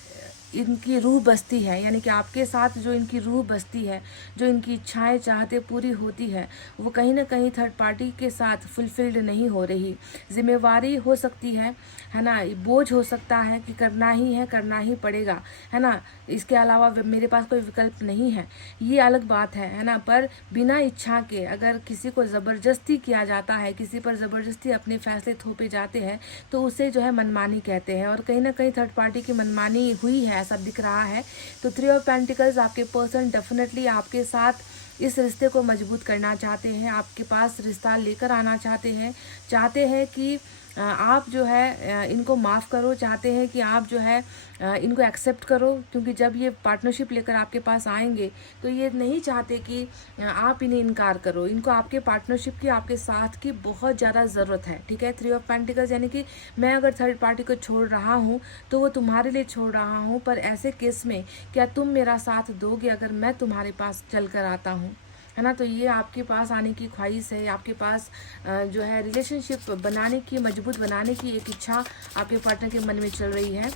इनकी रूह बसती है, यानी कि आपके साथ जो इनकी रूह बसती है, जो इनकी इच्छाएं चाहते पूरी होती है, वो कहीं ना कहीं थर्ड पार्टी के साथ फुलफिल्ड नहीं हो रही। जिम्मेवारी हो सकती है ना, बोझ हो सकता है कि करना ही है, करना ही पड़ेगा, है ना, इसके अलावा मेरे पास कोई विकल्प नहीं है, ये अलग बात है ना। पर बिना इच्छा के अगर किसी को ज़बरदस्ती किया जाता है, किसी पर ज़बरदस्ती अपने फैसले थोपे जाते हैं, तो उसे जो है मनमानी कहते हैं। और कहीं ना कहीं थर्ड पार्टी की मनमानी हुई है, ऐसा दिख रहा है। तो 3 ऑफ पेंटिकल्स, आपके पर्सन डेफिनेटली आपके साथ इस रिश्ते को मजबूत करना चाहते हैं, आपके पास रिश्ता लेकर आना चाहते हैं कि आप जो है इनको माफ़ करो, चाहते हैं कि आप जो है इनको एक्सेप्ट करो, क्योंकि जब ये पार्टनरशिप लेकर आपके पास आएंगे तो ये नहीं चाहते कि आप इन्हें इनकार करो। इनको आपके पार्टनरशिप की, आपके साथ की बहुत ज़्यादा ज़रूरत है, ठीक है। 3 ऑफ पेंटिकल्स यानी कि मैं अगर थर्ड पार्टी को छोड़ रहा हूँ तो वो तुम्हारे लिए छोड़ रहा हूँ, पर ऐसे केस में क्या तुम मेरा साथ दोगे अगर मैं तुम्हारे पास चल कर आता हूँ, है ना। तो ये आपके पास आने की ख्वाहिश है, आपके पास जो है रिलेशनशिप बनाने की, मजबूत बनाने की एक इच्छा आपके पार्टनर के मन में चल रही है।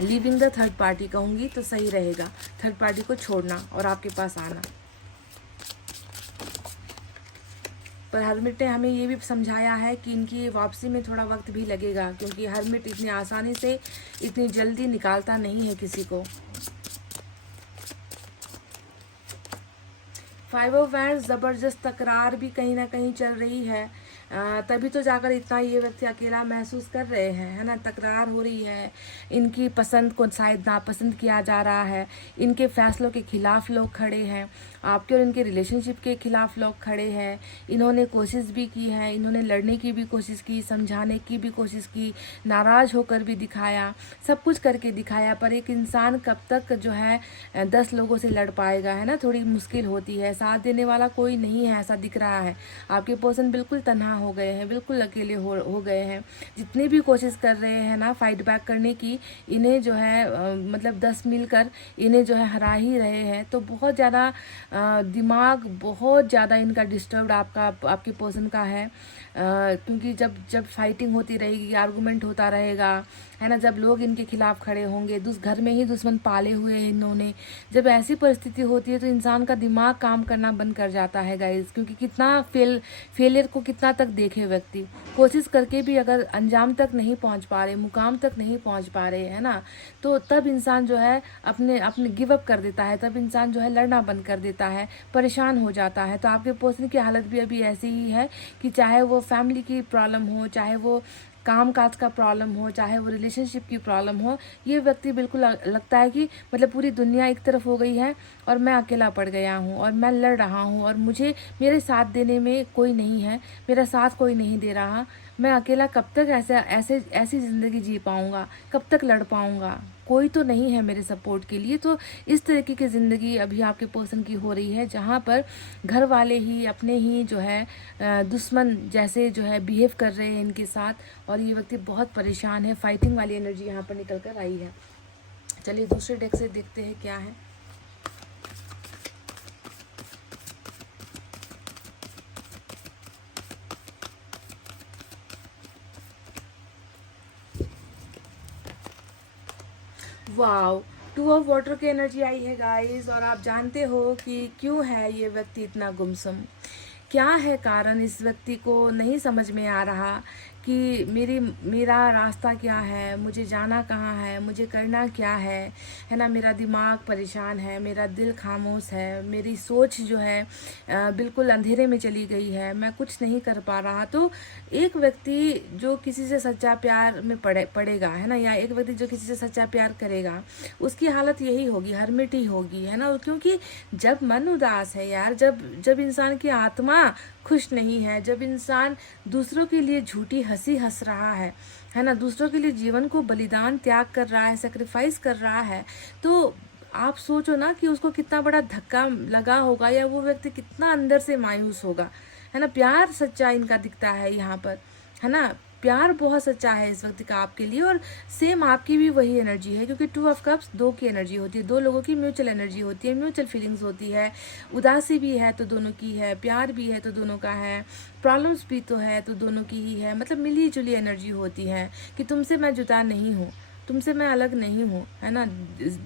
लिविंग द थर्ड पार्टी कहूँगी तो सही रहेगा, थर्ड पार्टी को छोड़ना और आपके पास आना। पर हर्मिट ने हमें ये भी समझाया है कि इनकी वापसी में थोड़ा वक्त भी लगेगा, क्योंकि हर्मिट इतनी आसानी से, इतनी जल्दी निकालता नहीं है किसी को। 5 ऑफ वैंड्स, ज़बरदस्त तकरार भी कहीं ना कहीं चल रही है, तभी तो जाकर इतना ये व्यक्ति अकेला महसूस कर रहे हैं, है ना। तकरार हो रही है, इनकी पसंद को शायद नापसंद किया जा रहा है, इनके फैसलों के खिलाफ लोग खड़े हैं, आपके और इनके रिलेशनशिप के खिलाफ लोग खड़े हैं। इन्होंने कोशिश भी की है, इन्होंने लड़ने की भी कोशिश की, समझाने की भी कोशिश की, नाराज़ होकर भी दिखाया, सब कुछ करके दिखाया, पर एक इंसान कब तक जो है 10 लोगों से लड़ पाएगा, है ना। थोड़ी मुश्किल होती है, साथ देने वाला कोई नहीं है ऐसा दिख रहा है। आपके पर्सन बिल्कुल तन्हा हो गए हैं, बिल्कुल अकेले हो गए हैं। जितनी भी कोशिश कर रहे हैं ना फाइट बैक करने की, इन्हें जो है मतलब 10 मिलकर इन्हें जो है हरा ही रहे हैं। तो बहुत ज़्यादा दिमाग बहुत ज़्यादा इनका डिस्टर्ब्ड आपके पर्सन का है, क्योंकि जब फाइटिंग होती रहेगी, आर्गूमेंट होता रहेगा, है ना, जब लोग इनके खिलाफ खड़े होंगे, घर में ही दुश्मन पाले हुए हैं इन्होंने, जब ऐसी परिस्थिति होती है तो इंसान का दिमाग काम करना बंद कर जाता है गाइस। क्योंकि कितना फेलियर को कितना तक देखे व्यक्ति, कोशिश करके भी अगर अंजाम तक नहीं पहुंच पा रहे, मुकाम तक नहीं पहुंच पा रहे, है ना, तो तब इंसान जो है अपने गिव अप कर देता है, तब इंसान जो है लड़ना बंद कर देता है, परेशान हो जाता है। तो आपके पर्सन की हालत भी अभी ऐसी ही है कि चाहे वो फैमिली की प्रॉब्लम हो, चाहे वो काम काज का प्रॉब्लम हो, चाहे वो रिलेशनशिप की प्रॉब्लम हो, ये व्यक्ति बिल्कुल लगता है कि मतलब पूरी दुनिया एक तरफ हो गई है और मैं अकेला पड़ गया हूँ और मैं लड़ रहा हूँ और मेरे साथ देने में कोई नहीं है, मेरा साथ कोई नहीं दे रहा, मैं अकेला कब तक ऐसी ज़िंदगी जी पाऊँगा, कब तक लड़ पाऊँगा, कोई तो नहीं है मेरे सपोर्ट के लिए। तो इस तरीके की ज़िंदगी अभी आपके पर्सन की हो रही है, जहाँ पर घर वाले ही अपने ही जो है दुश्मन जैसे जो है बिहेव कर रहे हैं इनके साथ, और ये व्यक्ति बहुत परेशान है। फाइटिंग वाली एनर्जी यहाँ पर निकल कर आई है। चलिए दूसरे डेक से देखते हैं क्या है। वाओ, 2 ऑफ वाटर की एनर्जी आई है गाइस। और आप जानते हो कि क्यों है ये व्यक्ति इतना गुमसुम, क्या है कारण, इस व्यक्ति को नहीं समझ में आ रहा कि मेरा रास्ता क्या है, मुझे जाना कहाँ है, मुझे करना क्या है ना। मेरा दिमाग परेशान है, मेरा दिल खामोश है, मेरी सोच जो है बिल्कुल अंधेरे में चली गई है, मैं कुछ नहीं कर पा रहा। तो एक व्यक्ति जो किसी से सच्चा प्यार में पड़ेगा, है ना, या एक व्यक्ति जो किसी से सच्चा प्यार करेगा, उसकी हालत यही होगी, हर्मिट ही होगी, है ना। क्योंकि जब मन उदास है यार, जब इंसान की आत्मा खुश नहीं है, जब इंसान दूसरों के लिए झूठी हंसी हंस रहा है ना, दूसरों के लिए जीवन को बलिदान त्याग कर रहा है, सेक्रीफाइस कर रहा है, तो आप सोचो ना कि उसको कितना बड़ा धक्का लगा होगा, या वो व्यक्ति कितना अंदर से मायूस होगा, है ना। प्यार सच्चा इनका दिखता है यहाँ पर, है ना, प्यार बहुत सच्चा है इस व्यक्ति का आपके लिए, और सेम आपकी भी वही एनर्जी है। क्योंकि 2 ऑफ कप्स 2 की एनर्जी होती है, 2 लोगों की म्यूचुअल एनर्जी होती है, म्यूचुअल फीलिंग्स होती है। उदासी भी है तो दोनों की है, प्यार भी है तो दोनों का है, प्रॉब्लम्स भी तो है तो दोनों की ही है। मतलब मिली जुली एनर्जी होती है कि तुमसे मैं जुदा नहीं हूँ, तुमसे मैं अलग नहीं हूँ, है ना।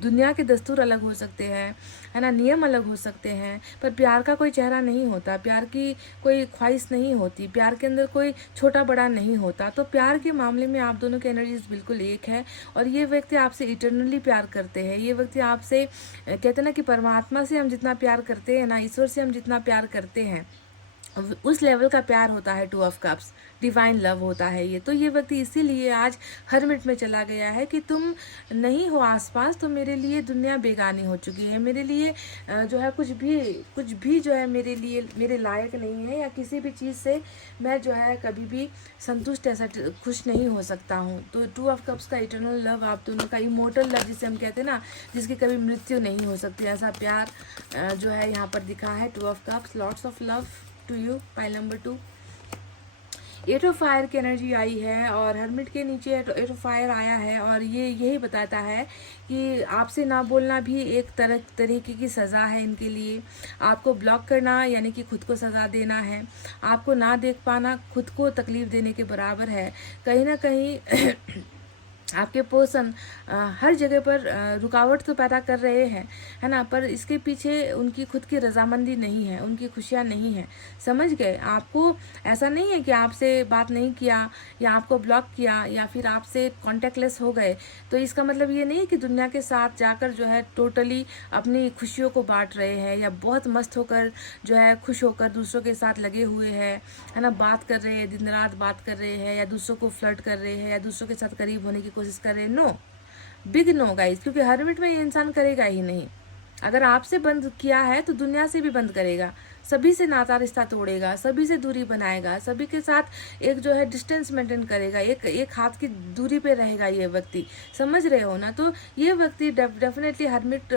दुनिया के दस्तूर अलग हो सकते हैं, है ना, नियम अलग हो सकते हैं, पर प्यार का कोई चेहरा नहीं होता, प्यार की कोई ख्वाहिश नहीं होती, प्यार के अंदर कोई छोटा बड़ा नहीं होता। तो प्यार के मामले में आप दोनों की एनर्जीज बिल्कुल एक है, और ये व्यक्ति आपसे इटर्नली प्यार करते हैं। ये व्यक्ति आपसे कहते हैं ना कि परमात्मा से हम जितना प्यार करते हैं ना, ईश्वर से हम जितना प्यार करते हैं, उस लेवल का प्यार होता है two of cups, divine love होता है ये। तो ये व्यक्ति इसीलिए आज हर्मिट में चला गया है कि तुम नहीं हो आसपास तो मेरे लिए दुनिया बेगानी हो चुकी है, मेरे लिए जो है कुछ भी जो है मेरे लिए मेरे लायक नहीं है, या किसी भी चीज़ से मैं जो है कभी भी संतुष्ट ऐसा खुश नहीं हो सकता हूँ। तो टू ऑफ कप्स का इटर्नल लव, आप दोनों का इमोर्टल लव जिसे हम कहते हैं ना, जिसकी कभी मृत्यु नहीं हो सकती, ऐसा प्यार जो है यहाँ पर दिखा है। Two of cups, lots of love to you. Pile number 2, eight of fire की एनर्जी आई है और हर्मिट के नीचे एट ऑफ फायर आया है, और ये यही बताता है कि आपसे ना बोलना भी एक तरीके की सज़ा है इनके लिए। आपको ब्लॉक करना यानी कि खुद को सज़ा देना है। आपको ना देख पाना खुद को तकलीफ़ देने के बराबर है। कहीं ना कहीं आपके पर्सन हर जगह पर रुकावट तो पैदा कर रहे हैं, है ना, पर इसके पीछे उनकी खुद की रजामंदी नहीं है, उनकी खुशियाँ नहीं है। समझ गए? आपको ऐसा नहीं है कि आपसे बात नहीं किया या आपको ब्लॉक किया या फिर आपसे कॉन्टेक्टलेस हो गए तो इसका मतलब ये नहीं है कि दुनिया के साथ जाकर जो है टोटली अपनी खुशियों को बांट रहे हैं, या बहुत मस्त होकर जो है खुश होकर दूसरों के साथ लगे हुए हैं, है ना, बात कर रहे हैं, दिन रात बात कर रहे हैं, या दूसरों को फ्लर्ट कर रहे हैं, या दूसरों के साथ करीब होने की कोशिश कर रहे हैं। नो, बिग नो गाइस, क्योंकि हर्मिट में ये इंसान करेगा ही नहीं। अगर आपसे बंद किया है तो दुनिया से भी बंद करेगा, सभी से नाता रिश्ता तोड़ेगा, सभी से दूरी बनाएगा, सभी के साथ एक जो है डिस्टेंस मेंटेन करेगा, एक हाथ की दूरी पे रहेगा ये व्यक्ति। समझ रहे हो ना? तो ये व्यक्ति डेफिनेटली हर्मिट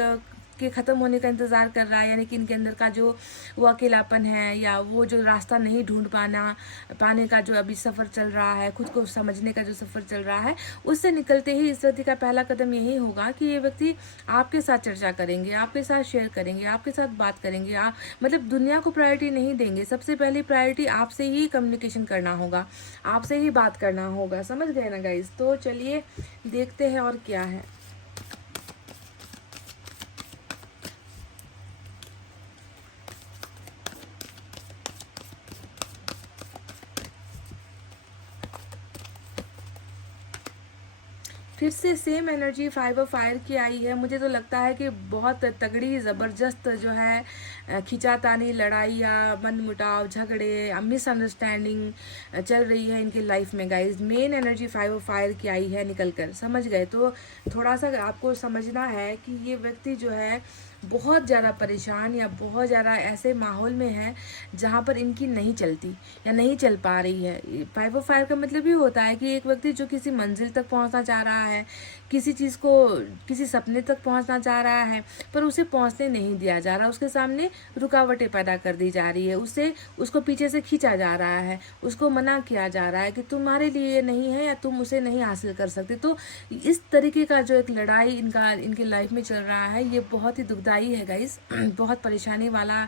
के ख़त्म होने का इंतज़ार कर रहा है, यानी कि इनके अंदर का जो वो अकेलापन है, या वो जो रास्ता नहीं ढूंढ पाने का जो अभी सफ़र चल रहा है, खुद को समझने का जो सफ़र चल रहा है, उससे निकलते ही इस व्यक्ति का पहला कदम यही होगा कि ये व्यक्ति आपके साथ चर्चा करेंगे, आपके साथ शेयर करेंगे, आपके साथ बात करेंगे। आप मतलब दुनिया को प्रायोरिटी नहीं देंगे, सबसे पहली प्रायोरिटी आपसे ही कम्युनिकेशन करना होगा, आपसे ही बात करना होगा। समझ गए ना गाइज? तो चलिए देखते हैं और क्या है। फिर से सेम एनर्जी 5 ऑफ फायर की आई है। मुझे तो लगता है कि बहुत तगड़ी ज़बरदस्त जो है खींचातानी, लड़ाइयाँ, मनमुटाव, झगड़े, मिसअंडरस्टैंडिंग चल रही है इनकी लाइफ में guys. Main energy 5 of fire की आई है निकल कर। समझ गए? तो थोड़ा सा आपको समझना है कि ये व्यक्ति जो है बहुत ज़्यादा परेशान या बहुत ज़्यादा ऐसे माहौल में है जहाँ पर इनकी नहीं चलती या नहीं चल पा रही है। 5 ऑफ फायर का मतलब ये होता है कि एक व्यक्ति जो किसी मंजिल तक पहुँचना चाह रहा है, किसी चीज़ को, किसी सपने तक पहुँचना चाह रहा है, पर उसे पहुँचने नहीं दिया जा रहा, उसके सामने रुकावटें पैदा कर दी जा रही है, उसको पीछे से खींचा जा रहा है, उसको मना किया जा रहा है कि तुम्हारे लिए ये नहीं है या तुम उसे नहीं हासिल कर सकते। तो इस तरीके का जो एक लड़ाई इनकी लाइफ में चल रहा है, ये बहुत ही दुखदाई है गाइस। बहुत परेशानी वाला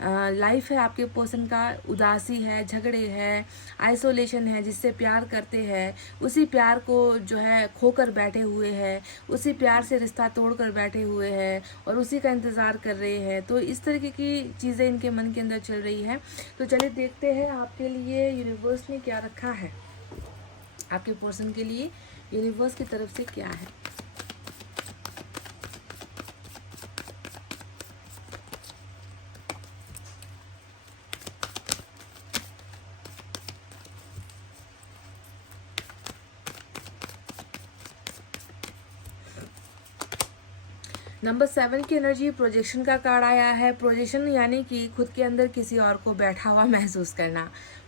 लाइफ है आपके पर्सन का। उदासी है, झगड़े है, आइसोलेशन है, जिससे प्यार करते हैं उसी प्यार को जो है खोकर बैठे हुए हैं, उसी प्यार से रिश्ता तोड़ कर बैठे हुए हैं और उसी का इंतज़ार कर रहे हैं। तो इस तरीके की चीज़ें इनके मन के अंदर चल रही है। तो चलिए देखते हैं आपके लिए यूनिवर्स ने क्या रखा है, आपके पर्सन के लिए यूनिवर्स की तरफ से क्या है। नंबर 7 की एनर्जी प्रोजेक्शन का कार्ड आया है। प्रोजेक्शन यानी कि खुद के अंदर किसी और को बैठा हुआ महसूस करना।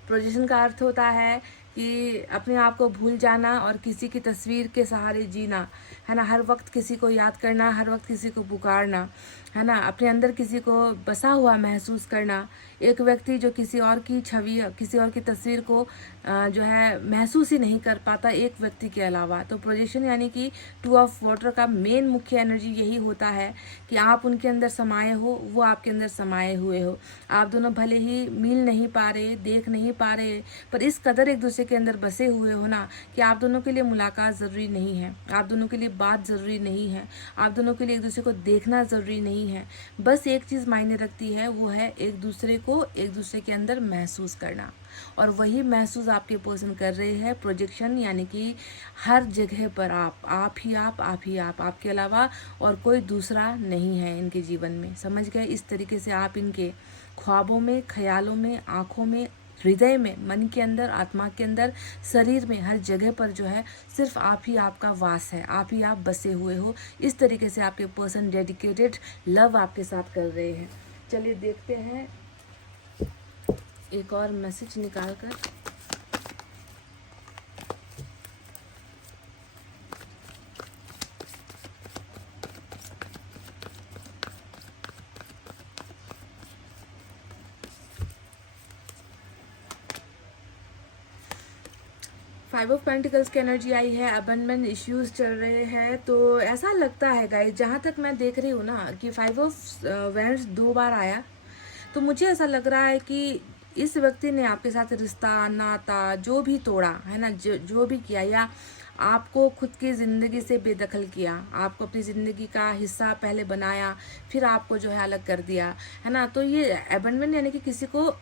प्रोजेक्शन का अर्थ होता है कि अपने आप को भूल जाना और किसी की तस्वीर के सहारे जीना, है ना, हर वक्त किसी को याद करना, हर वक्त किसी को पुकारना, है ना, अपने अंदर किसी को बसा हुआ महसूस करना। एक व्यक्ति जो किसी और की छवि, किसी और की तस्वीर को जो है महसूस ही नहीं कर पाता एक व्यक्ति के अलावा। तो प्रोजेक्शन यानी कि 2 ऑफ वाटर का मेन मुख्य एनर्जी यही होता है कि आप उनके अंदर समाये हो, वो आपके अंदर समाये हुए हो। आप दोनों भले ही मिल नहीं पा रहे, देख नहीं पा रहे, पर इस कदर एक दूसरे के अंदर बसे हुए हो ना कि आप दोनों के लिए मुलाकात ज़रूरी नहीं है, आप दोनों के लिए बात ज़रूरी नहीं है, आप दोनों के लिए एक दूसरे को देखना ज़रूरी नहीं है। बस एक चीज़ मायने रखती है, वो है एक दूसरे को एक दूसरे के अंदर महसूस करना, और वही महसूस आपके पर्सन कर रहे हैं। प्रोजेक्शन यानी कि हर जगह पर आप ही आप, आपके अलावा और कोई दूसरा नहीं है इनके जीवन में। समझ गए? इस तरीके से आप इनके ख्वाबों में, ख्यालों में, आँखों में, हृदय में, मन के अंदर, आत्मा के अंदर, शरीर में, हर जगह पर जो है सिर्फ आप ही आपका वास है, आप ही आप बसे हुए हो। इस तरीके से आपके पर्सन डेडिकेटेड लव आपके साथ कर रहे हैं। चलिए देखते हैं एक और मैसेज निकाल कर। फाइव ऑफ पेंटिकल्स की एनर्जी आई है, अबंडमेंट इश्यूज चल रहे हैं। तो ऐसा लगता है गाइस, जहाँ तक मैं देख रही हूँ ना कि 5 ऑफ वैंड्स 2 बार आया, तो मुझे ऐसा लग रहा है कि इस व्यक्ति ने आपके साथ रिश्ता, नाता जो भी तोड़ा है ना, जो भी किया, या आपको खुद की ज़िंदगी से बेदखल किया, आपको अपनी ज़िंदगी का हिस्सा पहले बनाया, फिर आपको जो है अलग कर दिया, है ना। तो ये अबंडमेंट यानी कि किसी को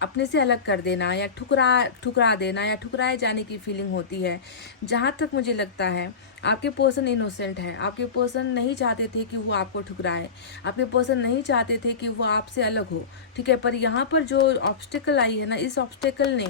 अपने से अलग कर देना, या ठुकरा देना, या ठुकराए जाने की फीलिंग होती है। जहाँ तक मुझे लगता है आपके पर्सन इनोसेंट है, आपके पर्सन नहीं चाहते थे कि वो आपको ठुकराए, आपके पर्सन नहीं चाहते थे कि वो आपसे अलग हो, ठीक है। पर यहाँ पर जो ऑब्स्टिकल आई है ना, इस ऑब्स्टिकल ने,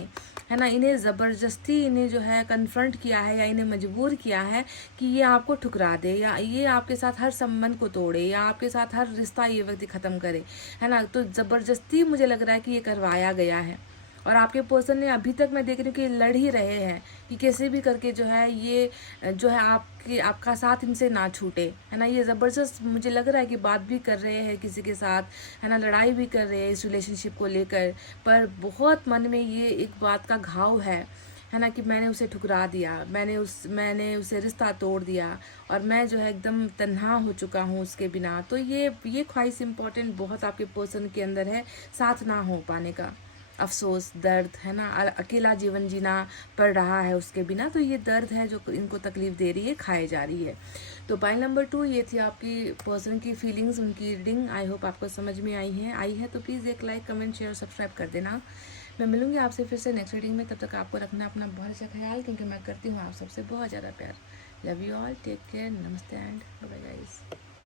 है ना, इन्हें ज़बरदस्ती इन्हें जो है कन्फ्रंट किया है, या इन्हें मजबूर किया है कि ये आपको ठुकरा दे, या ये आपके साथ हर संबंध को तोड़े, या आपके साथ हर रिश्ता ये व्यक्ति ख़त्म करे, है ना। तो ज़बरदस्ती मुझे लग रहा है कि ये करवाया गया है। और आपके पर्सन ने अभी तक मैं देख रही हूँ कि लड़ ही रहे हैं कि कैसे भी करके जो है ये जो है आपका साथ इनसे ना छूटे, है ना। ये ज़बरदस्त मुझे लग रहा है कि बात भी कर रहे हैं किसी के साथ, है ना, लड़ाई भी कर रहे हैं इस रिलेशनशिप को लेकर। पर बहुत मन में ये एक बात का घाव है ना, कि मैंने उसे ठुकरा दिया, मैंने उसे रिश्ता तोड़ दिया, और मैं जो है एकदम तन्हा हो चुका हूँ उसके बिना। तो ये ख्वाहिश इम्पोर्टेंट बहुत आपके पर्सन के अंदर है, साथ ना हो पाने का अफसोस, दर्द, है ना, अकेला जीवन जीना पड़ रहा है उसके बिना। तो ये दर्द है जो इनको तकलीफ दे रही है, खाए जा रही है। तो पाइल नंबर 2 ये थी आपकी पर्सन की फीलिंग्स, उनकी रीडिंग। आई होप आपको समझ में आई है तो प्लीज़ एक लाइक, कमेंट, शेयर, सब्सक्राइब कर देना। मैं मिलूंगी आपसे फिर से नेक्स्ट रीडिंग में। तब तक आपको रखना अपना बहुत अच्छा ख्याल, क्योंकि मैं करती हूँ आप सबसे बहुत ज़्यादा प्यार। Love you all, take care, नमस्ते एंड बाय बाय गाइस।